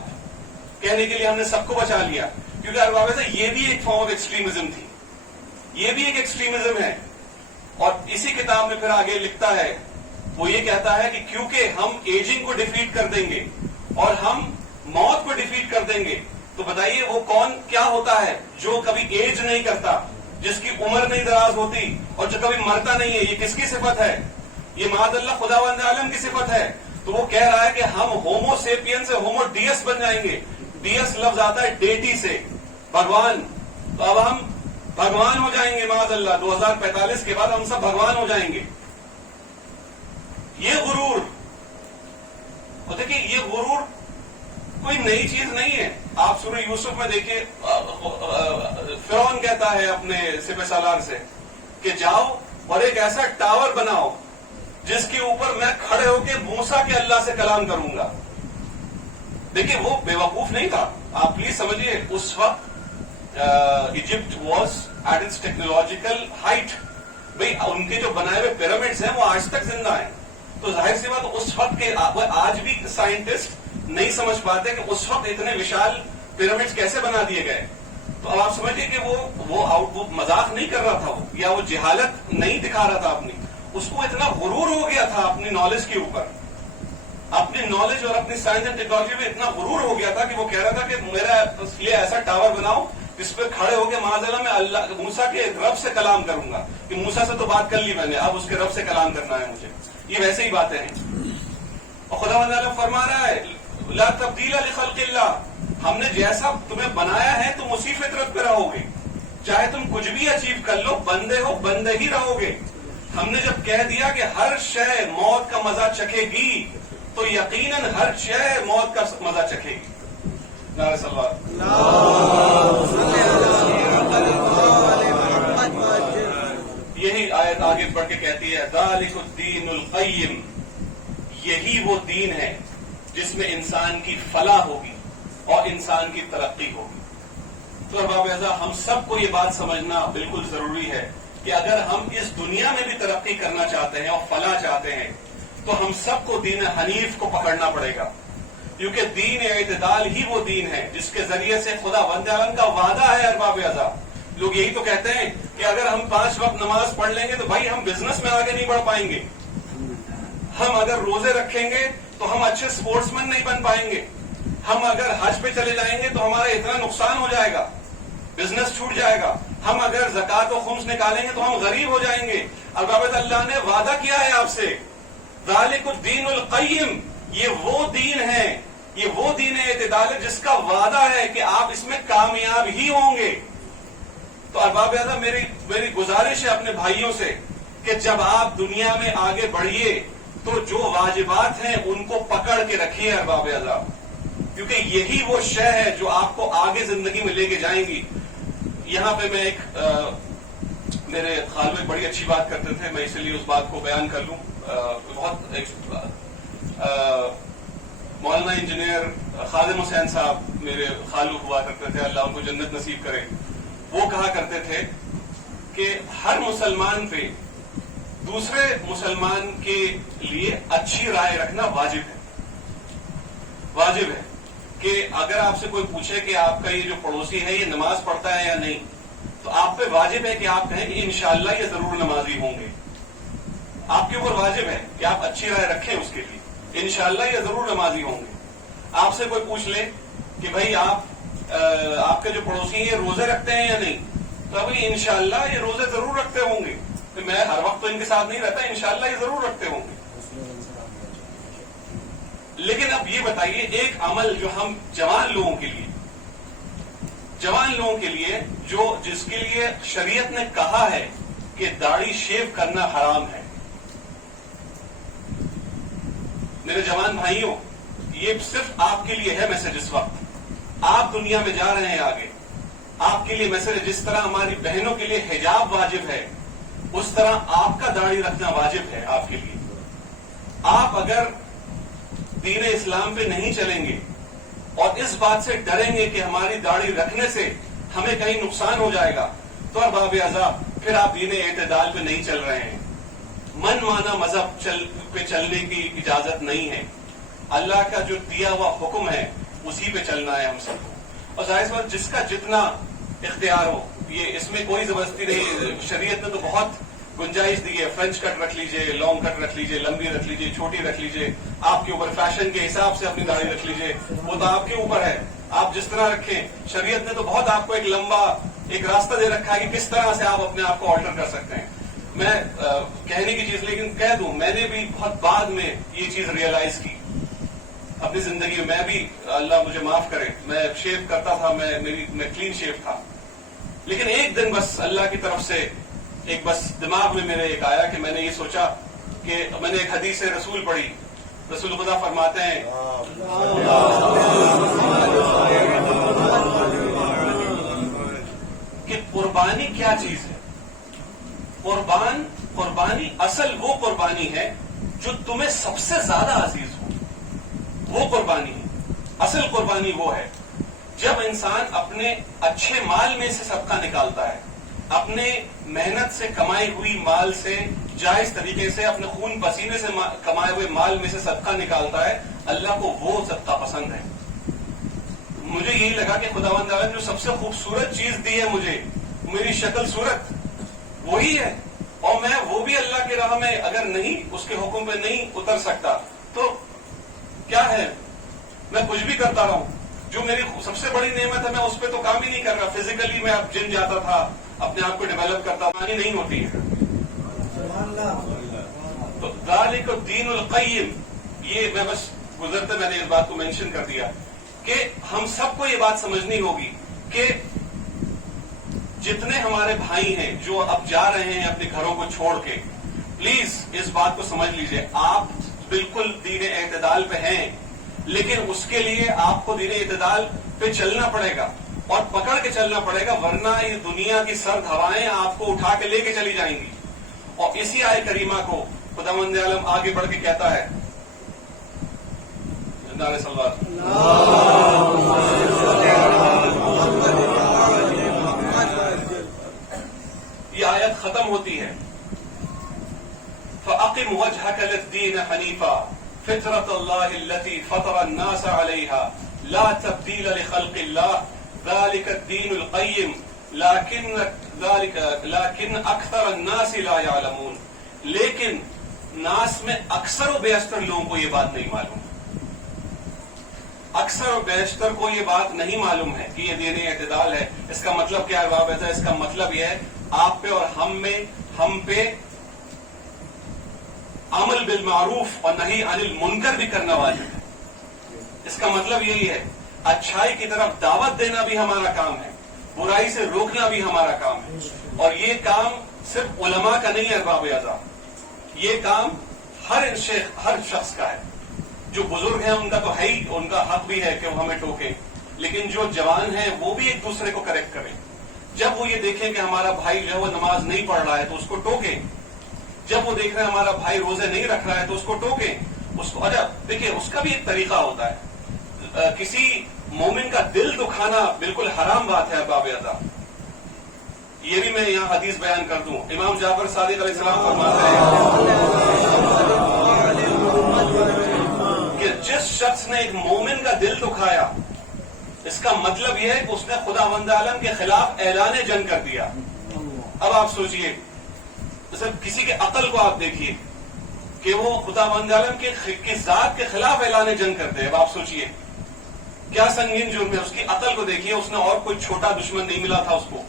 کہنے کے لیے ہم نے سب کو بچا لیا, کیونکہ ارباب اعضاء یہ بھی ایک فارم آف ایکسٹریمزم تھی, یہ بھی ایک ایکسٹریمزم ہے. اور اسی کتاب میں پھر آگے لکھتا ہے, وہ یہ کہتا ہے کہ کیونکہ ہم ایجنگ کو ڈیفیٹ کر دیں گے اور ہم موت کو ڈیفیٹ کر دیں گے, تو بتائیے وہ کون کیا ہوتا ہے جو کبھی ایج نہیں کرتا, جس کی عمر نہیں دراز ہوتی اور جو کبھی مرتا نہیں ہے. یہ کس کی صفت ہے؟ یہ معاذ اللہ خداوند عالم کی صفت ہے. تو وہ کہہ رہا ہے کہ ہم ہومو سیپین سے ہومو ڈیس بن جائیں گے. ڈیس لفظ آتا ہے ڈیٹی سے, بھگوان. تو اب ہم بھگوان ہو جائیں گے معاذ اللہ. 2045 کے بعد ہم سب بھگوان ہو جائیں گے. یہ غرور, اور دیکھیں یہ غرور کوئی نئی چیز نہیں ہے. آپ سورہ یوسف میں دیکھیے, فرعون کہتا ہے اپنے سپہ سالار سے کہ جاؤ اور ایک ایسا ٹاور بناؤ جس کے اوپر میں کھڑے ہو کے موسیٰ کے اللہ سے کلام کروں گا. دیکھیے وہ بے وقوف نہیں تھا. آپ پلیز سمجھیے, اس وقت Egypt was at its technological height. بھئی ان کے جو بنائے ہوئے پیرامڈز ہیں وہ آج تک زندہ ہیں. تو ظاہر سی بات اس وقت کے, آج بھی سائنٹسٹ نہیں سمجھ پاتے کہ اس وقت اتنے وشال پیرامڈز کیسے بنا دیے گئے. تو اب آپ سمجھیے کہ وہ مذاق نہیں کر رہا تھا, وہ یا وہ جہالت نہیں دکھا رہا تھا اپنی. اس کو اتنا غرور ہو گیا تھا اپنی نالج کے اوپر, اپنی نالج اور اپنی سائنس اینڈ ٹیکنالوجی میں اتنا غرور ہو گیا تھا کہ وہ کہہ رہا تھا کہ میرا لیے ایسا ٹاور بناؤ جس پہ کھڑے ہو کے معاذ اللہ میں اللہ موسیٰ کے رب سے کلام کروں گا. کہ موسیٰ سے تو بات کر لی میں نے, اب اس کے رب سے کلام کرنا ہے مجھے. یہ ویسے ہی باتیں ہیں. اور خداوند عالم فرما رہا ہے لا تبدیل لخلق اللہ, ہم نے جیسا تمہیں بنایا ہے تم اسی فطرت پہ رہو گے. چاہے تم کچھ بھی اچیو کر لو, بندے ہو بندے ہی رہو گے. ہم نے جب کہہ دیا کہ ہر شے موت کا مزہ چکھے گی تو یقیناً ہر شے موت کا مزہ چکھے گی. نعرہ صلوات. یہی آیت آگے بڑھ کے کہتی ہے ذالک الدین القیم, یہی وہ دین ہے جس میں انسان کی فلاح ہوگی اور انسان کی ترقی ہوگی. تو ارباب اعضاء ہم سب کو یہ بات سمجھنا بالکل ضروری ہے کہ اگر ہم اس دنیا میں بھی ترقی کرنا چاہتے ہیں اور فلاح چاہتے ہیں تو ہم سب کو دین حنیف کو پکڑنا پڑے گا. کیونکہ دین اعتدال ہی وہ دین ہے جس کے ذریعے سے خدا بند عالم کا وعدہ ہے. ارباب اعضاء لوگ یہی تو کہتے ہیں کہ اگر ہم 5 وقت نماز پڑھ لیں گے تو بھائی ہم بزنس میں آگے نہیں بڑھ پائیں گے. ہم اگر روزے رکھیں گے تو ہم اچھے سپورٹس مین نہیں بن پائیں گے. ہم اگر حج پہ چلے جائیں گے تو ہمارا اتنا نقصان ہو جائے گا, بزنس چھوٹ جائے گا. ہم اگر زکات و خمس نکالیں گے تو ہم غریب ہو جائیں گے. اب اللہ نے وعدہ کیا ہے آپ سے ذالک الدین القیم, یہ وہ دین ہے, یہ وہ دین اعتدال ہے جس کا وعدہ ہے کہ آپ اس میں کامیاب ہی ہوں گے. تو ارباب اعضاء میری گزارش ہے اپنے بھائیوں سے کہ جب آپ دنیا میں آگے بڑھیے تو جو واجبات ہیں ان کو پکڑ کے رکھیے ارباب اعضاء, کیونکہ یہی وہ شے ہے جو آپ کو آگے زندگی میں لے کے جائیں گی. یہاں پہ میں ایک میرے خالو ایک بڑی اچھی بات کرتے تھے, میں اسی لیے اس بات کو بیان کر لوں. بہت مولانا انجینئر خادم حسین صاحب میرے خالو ہوا کرتے تھے, اللہ ان کو جنت نصیب کرے. وہ کہا کرتے تھے کہ ہر مسلمان پہ دوسرے مسلمان کے لیے اچھی رائے رکھنا واجب ہے. واجب ہے کہ اگر آپ سے کوئی پوچھے کہ آپ کا یہ جو پڑوسی ہے یہ نماز پڑھتا ہے یا نہیں, تو آپ پہ واجب ہے کہ آپ کہیں کہ انشاءاللہ یہ ضرور نمازی ہوں گے. آپ کے اوپر واجب ہے کہ آپ اچھی رائے رکھیں اس کے لیے, انشاءاللہ یہ ضرور نمازی ہوں گے. آپ سے کوئی پوچھ لے کہ بھائی آپ کے جو پڑوسی ہیں یہ روزے رکھتے ہیں یا نہیں, تو ابھی انشاءاللہ یہ روزے ضرور رکھتے ہوں گے. تو میں ہر وقت تو ان کے ساتھ نہیں رہتا, انشاءاللہ یہ ضرور رکھتے ہوں گے. لیکن اب یہ بتائیے, ایک عمل جو ہم جوان لوگوں کے لیے جس کے لیے شریعت نے کہا ہے کہ داڑھی شیو کرنا حرام ہے. میرے جوان بھائیوں, یہ صرف آپ کے لیے ہے میسج. اس وقت آپ دنیا میں جا رہے ہیں آگے, آپ کے لیے میسج ہے. جس طرح ہماری بہنوں کے لیے حجاب واجب ہے, اس طرح آپ کا داڑھی رکھنا واجب ہے آپ کے لیے. آپ اگر دین اسلام پہ نہیں چلیں گے اور اس بات سے ڈریں گے کہ ہماری داڑھی رکھنے سے ہمیں کہیں نقصان ہو جائے گا, تو ارباب عذاب پھر آپ دین اعتدال پہ نہیں چل رہے ہیں. من مانا مذہب پہ چلنے کی اجازت نہیں ہے. اللہ کا جو دیا ہوا حکم ہے اسی پہ چلنا ہے ہم سب کو. اور ظاہر سی بات, جس کا جتنا اختیار ہو, یہ اس میں کوئی زبردستی نہیں. شریعت نے تو بہت گنجائش دی ہے. فرینچ کٹ رکھ لیجئے, لانگ کٹ رکھ لیجئے, لمبی رکھ لیجئے, چھوٹی رکھ لیجئے, آپ کے اوپر فیشن کے حساب سے اپنی داڑھی رکھ لیجئے, وہ تو آپ کے اوپر ہے, آپ جس طرح رکھیں. شریعت نے تو بہت آپ کو ایک لمبا ایک راستہ دے رکھا ہے کہ کس طرح سے آپ اپنے آپ کو آلٹر کر سکتے ہیں. میں کہنے کی چیز لیکن کہہ دوں, میں نے بھی بہت بعد میں یہ چیز ریئلائز کی اپنی زندگی میں. میں بھی, اللہ مجھے معاف کرے, میں شیو کرتا تھا, میں کلین شیو تھا. لیکن ایک دن بس اللہ کی طرف سے ایک بس دماغ میں میرے ایک آیا کہ میں نے یہ سوچا کہ میں نے ایک حدیث رسول پڑھی. رسول خدا فرماتے ہیں کہ قربانی کیا چیز ہے. قربانی اصل وہ قربانی ہے جو تمہیں سب سے زیادہ عزیز ہو, وہ قربانی ہے. اصل قربانی وہ ہے جب انسان اپنے اچھے مال میں سے صدقہ نکالتا ہے, اپنے محنت سے کمائی ہوئی مال سے جائز طریقے سے, اپنے خون پسینے سے کمائے ہوئے مال میں سے صدقہ نکالتا ہے. اللہ کو وہ صدقہ پسند ہے. مجھے یہی لگا کہ خداوند نے جو سب سے خوبصورت چیز دی ہے مجھے, میری شکل صورت وہی ہے, اور میں وہ بھی اللہ کی راہ میں اگر نہیں اس کے حکم پہ نہیں اتر سکتا تو کیا ہے, میں کچھ بھی کرتا رہا ہوں. جو میری سب سے بڑی نعمت ہے میں اس پہ تو کام ہی نہیں کر رہا. فزیکلی میں اب جم جاتا تھا, اپنے آپ کو ڈیولپ کرتا, مانی نہیں ہوتی ہے. تو ذالک الدین القیم, یہ میں بس گزرتے میں نے اس بات کو مینشن کر دیا کہ ہم سب کو یہ بات سمجھنی ہوگی کہ جتنے ہمارے بھائی ہیں جو اب جا رہے ہیں اپنے گھروں کو چھوڑ کے, پلیز اس بات کو سمجھ لیجئے. آپ بالکل دین اعتدال پہ ہیں, لیکن اس کے لیے آپ کو دین اعتدال پہ چلنا پڑے گا اور پکڑ کے چلنا پڑے گا, ورنہ یہ دنیا کی سرد ہوائیں آپ کو اٹھا کے لے کے چلی جائیں گی. اور اسی آیت کریمہ کو خداوند عالم آگے بڑھ کے کہتا ہے, یہ آیت ختم ہوتی ہے فَأَقِمْ وَجْهَكَ لِلدِّينِ حَنِيفًا فِطْرَةَ اللَّهِ الَّتِي فَطَرَ النَّاسَ عَلَيْهَا لَا تَبْدِيلَ لِخَلْقِ اللَّهِ ذَلِكَ الدِّينُ الْقَيِّمُ لَكِنَّ أَكْثَرَ النَّاسِ لَا يَعْلَمُونَ. لیکن ناس میں اکثر و بیشتر لوگوں کو یہ بات نہیں معلوم. اکثر و بیشتر کو یہ بات نہیں معلوم ہے کہ یہ دین اعتدال ہے. اس کا مطلب کیا ہے باب ایسا؟ اس کا مطلب یہ ہے آپ پہ اور ہم پہ عمل بالمعروف اور نہی عن المنکر بھی کرنا واجب ہے. اس کا مطلب یہی ہے اچھائی کی طرف دعوت دینا بھی ہمارا کام ہے, برائی سے روکنا بھی ہمارا کام ہے. اور یہ کام صرف علماء کا نہیں ہے ارباب اعضاء, یہ کام ہر شخص کا ہے. جو بزرگ ہیں ان کا تو ہے ہی، ان کا حق بھی ہے کہ وہ ہمیں ٹوکیں، لیکن جو جوان ہیں وہ بھی ایک دوسرے کو کریکٹ کریں. جب وہ یہ دیکھیں کہ ہمارا بھائی جو ہے وہ نماز نہیں پڑھ رہا ہے تو اس کو ٹوکیں. جب وہ دیکھ رہے ہیں ہمارا بھائی روزے نہیں رکھ رہا ہے تو اس کو ٹوکیں. اس کو اچھا دیکھیں، اس کا بھی ایک طریقہ ہوتا ہے. کسی مومن کا دل دکھانا بالکل حرام بات ہے ارباب عطا. یہ بھی میں یہاں حدیث بیان کر دوں. امام جعفر صادق علیہ السلام فرماتے ہیں کہ جس شخص نے ایک مومن کا دل دکھایا، اس کا مطلب یہ ہے کہ اس نے خداوند عالم کے خلاف اعلان جنگ کر دیا. اب آپ سوچئے، کسی کے عقل کو آپ دیکھیے کہ وہ خداوند عالم کی ذات کے خلاف اعلان جنگ کرتے ہیں. اب آپ سوچئے کیا سنگین جرم ہے. اس کی عقل کو دیکھیے، اس نے اور کوئی چھوٹا دشمن نہیں ملا تھا اس کو.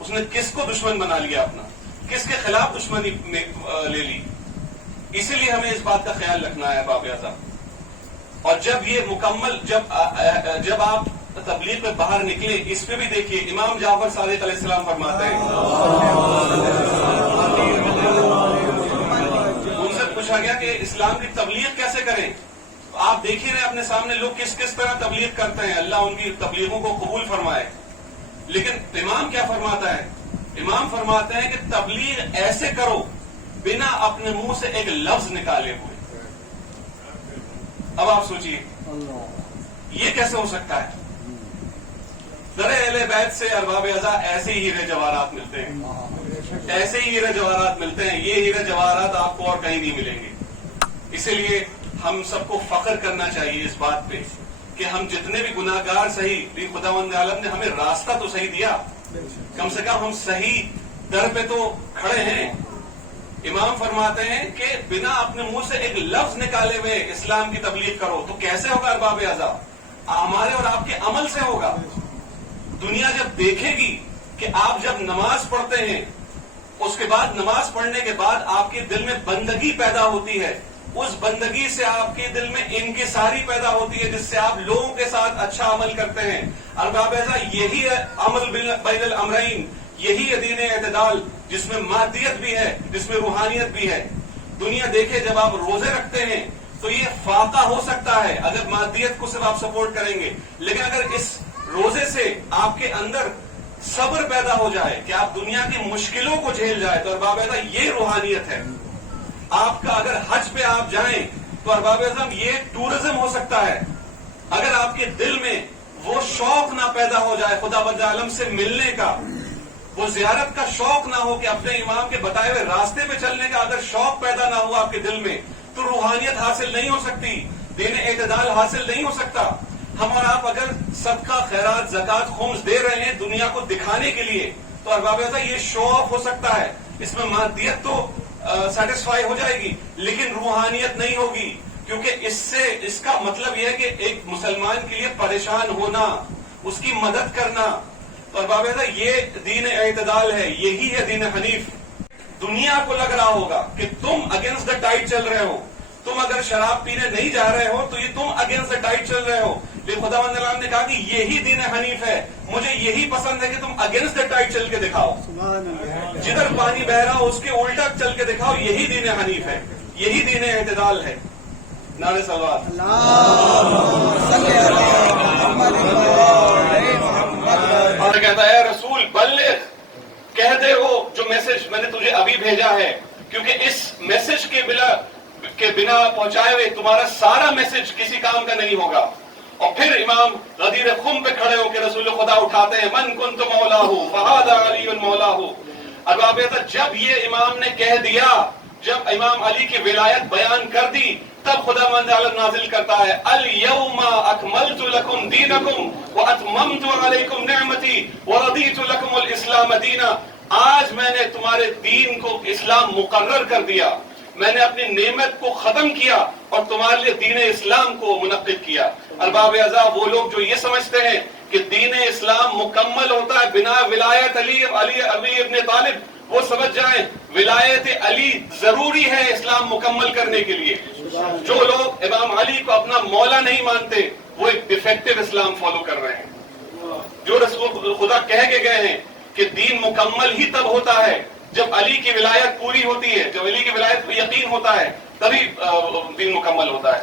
اس نے کس کو دشمن بنا لیا اپنا، کس کے خلاف دشمنی لے لی. اسی لیے ہمیں اس بات کا خیال رکھنا ہے باب اعظم. اور جب یہ مکمل جب آپ تبلیغ میں باہر نکلے، اس پہ بھی دیکھیے امام جعفر صادق علیہ السلام فرماتے ہیں، ان سے پوچھا گیا کہ اسلام کی تبلیغ کیسے کریں. آپ دیکھ ہی رہے اپنے سامنے لوگ کس کس طرح تبلیغ کرتے ہیں. اللہ ان کی تبلیغوں کو قبول فرمائے. لیکن امام کیا فرماتا ہے؟ امام فرماتے ہیں کہ تبلیغ ایسے کرو بنا اپنے منہ سے ایک لفظ نکالے ہوئے. اب آپ سوچئے یہ کیسے ہو سکتا ہے؟ در اہل بیت سے ارباب اعضاء ایسے ہی ہیرے جواہرات ملتے ہیں، ایسے ہی ہیرے جواہرات ملتے ہیں. یہ ہیرے جواہرات آپ کو اور کہیں نہیں ملیں گے. اسی لیے ہم سب کو فخر کرنا چاہیے اس بات پہ کہ ہم جتنے بھی گناہگار صحیح بھی خداوند عالم نے ہمیں راستہ تو صحیح دیا، کم سے کم ہم صحیح در پہ تو کھڑے ہیں. امام فرماتے ہیں کہ بنا اپنے منہ سے ایک لفظ نکالے ہوئے اسلام کی تبلیغ کرو. تو کیسے ہوگا ارباب اعضاء؟ ہمارے اور آپ کے عمل سے ہوگا. دنیا جب دیکھے گی کہ آپ جب نماز پڑھتے ہیں، اس کے بعد نماز پڑھنے کے بعد آپ کے دل میں بندگی پیدا ہوتی ہے، اس بندگی سے آپ کے دل میں انکساری پیدا ہوتی ہے، جس سے آپ لوگوں کے ساتھ اچھا عمل کرتے ہیں. ارباب اعضاء، یہی ہے عمل بین الامرین، یہی ہے دین اعتدال، جس میں مادیت بھی ہے، جس میں روحانیت بھی ہے. دنیا دیکھے جب آپ روزے رکھتے ہیں تو یہ فاقہ ہو سکتا ہے اگر مادیت کو صرف آپ سپورٹ کریں گے، لیکن اگر اس روزے سے آپ کے اندر صبر پیدا ہو جائے کہ آپ دنیا کی مشکلوں کو جھیل جائے، تو ارباب اعضاء یہ روحانیت ہے. آپ کا اگر حج پہ آپ جائیں تو ارباب اعظم یہ ٹورزم ہو سکتا ہے. اگر آپ کے دل میں وہ شوق نہ پیدا ہو جائے خداوند عالم سے ملنے کا، وہ زیارت کا شوق نہ ہو کہ اپنے امام کے بتائے ہوئے راستے پہ چلنے کا اگر شوق پیدا نہ ہوا آپ کے دل میں، تو روحانیت حاصل نہیں ہو سکتی، دین اعتدال حاصل نہیں ہو سکتا. ہم اور آپ اگر صدقہ، خیرات، زکات، خمس دے رہے ہیں دنیا کو دکھانے کے لیے، تو ارباب اعضاء یہ شو آف ہو سکتا ہے. اس میں مادیت تو سیٹسفائی ہو جائے گی لیکن روحانیت نہیں ہوگی، کیونکہ اس کا مطلب یہ ہے کہ ایک مسلمان کے لیے پریشان ہونا، اس کی مدد کرنا. تو ارباب اعضاء یہ دین اعتدال ہے، یہی ہے دین حنیف. دنیا کو لگ رہا ہوگا کہ تم اگینسٹ دا ٹائڈ چل رہے ہو، تم اگر شراب پینے نہیں جا رہے ہو تو یہ تم اگینسٹ دا ٹائڈ چل رہے ہو. لیکن خداوند عالم نے کہا کہ یہی دین حنیف ہے، مجھے یہی پسند ہے کہ تم اگینسٹ دا ٹائڈ چل کے دکھاؤ، جدھر پانی بہ رہا ہو اس کے الٹا چل کے دکھاؤ. یہی دین حنیف ہے، یہی دین اعتدال ہے. نعرے صلوات. اور کہتا ہے رسول بلغ، کہہ دے وہ جو میسج میں نے تجھے ابھی بھیجا ہے، کیونکہ اس میسج کے بنا پہنچائے ہوئے تمہارا سارا میسج کسی کام کا نہیں ہوگا. اور پھر امام غدیر خم پہ کھڑے ہو کے رسول خدا اٹھاتے ہیں، من کنت مولاہ فہذا علی مولاہ. ارباب اعضاء جب یہ امام نے کہہ دیا، جب امام علی کی ولایت بیان کر دی، تب خداوند عالم نازل کرتا ہے الیوم اکملت لکم دینکم واتممت علیکم نعمتی ورضیت لکم الاسلام دینا. آج میں نے تمہارے دین کو اسلام مقرر کر دیا، میں نے اپنی نعمت کو ختم کیا اور تمہارے لیے دین اسلام کو منعقد کیا. ارباب اعضاء وہ لوگ جو یہ سمجھتے ہیں کہ دین اسلام مکمل ہوتا ہے بنا ولایت علی ابن طالب، وہ سمجھ جائیں ولایت علی ضروری ہے اسلام مکمل کرنے کے لیے. جو لوگ امام علی کو اپنا مولا نہیں مانتے وہ ایک ڈیفیکٹو اسلام فالو کر رہے ہیں. جو رسول خدا کہہ کے گئے ہیں کہ دین مکمل ہی تب ہوتا ہے جب علی کی ولایت پوری ہوتی ہے، جب علی کی ولایت کو یقین ہوتا ہے تبھی دین مکمل ہوتا ہے.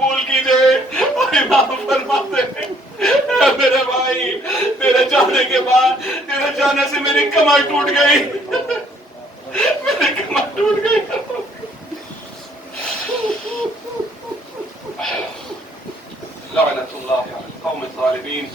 قبول کیجئے اور امام فرما دے اے میرے بھائی تیرے جانے کے بعد تیرے جانے سے میری کمر ٹوٹ گئی میری کمر ٹوٹ گئی لعنت اللہ علی القوم الظالمین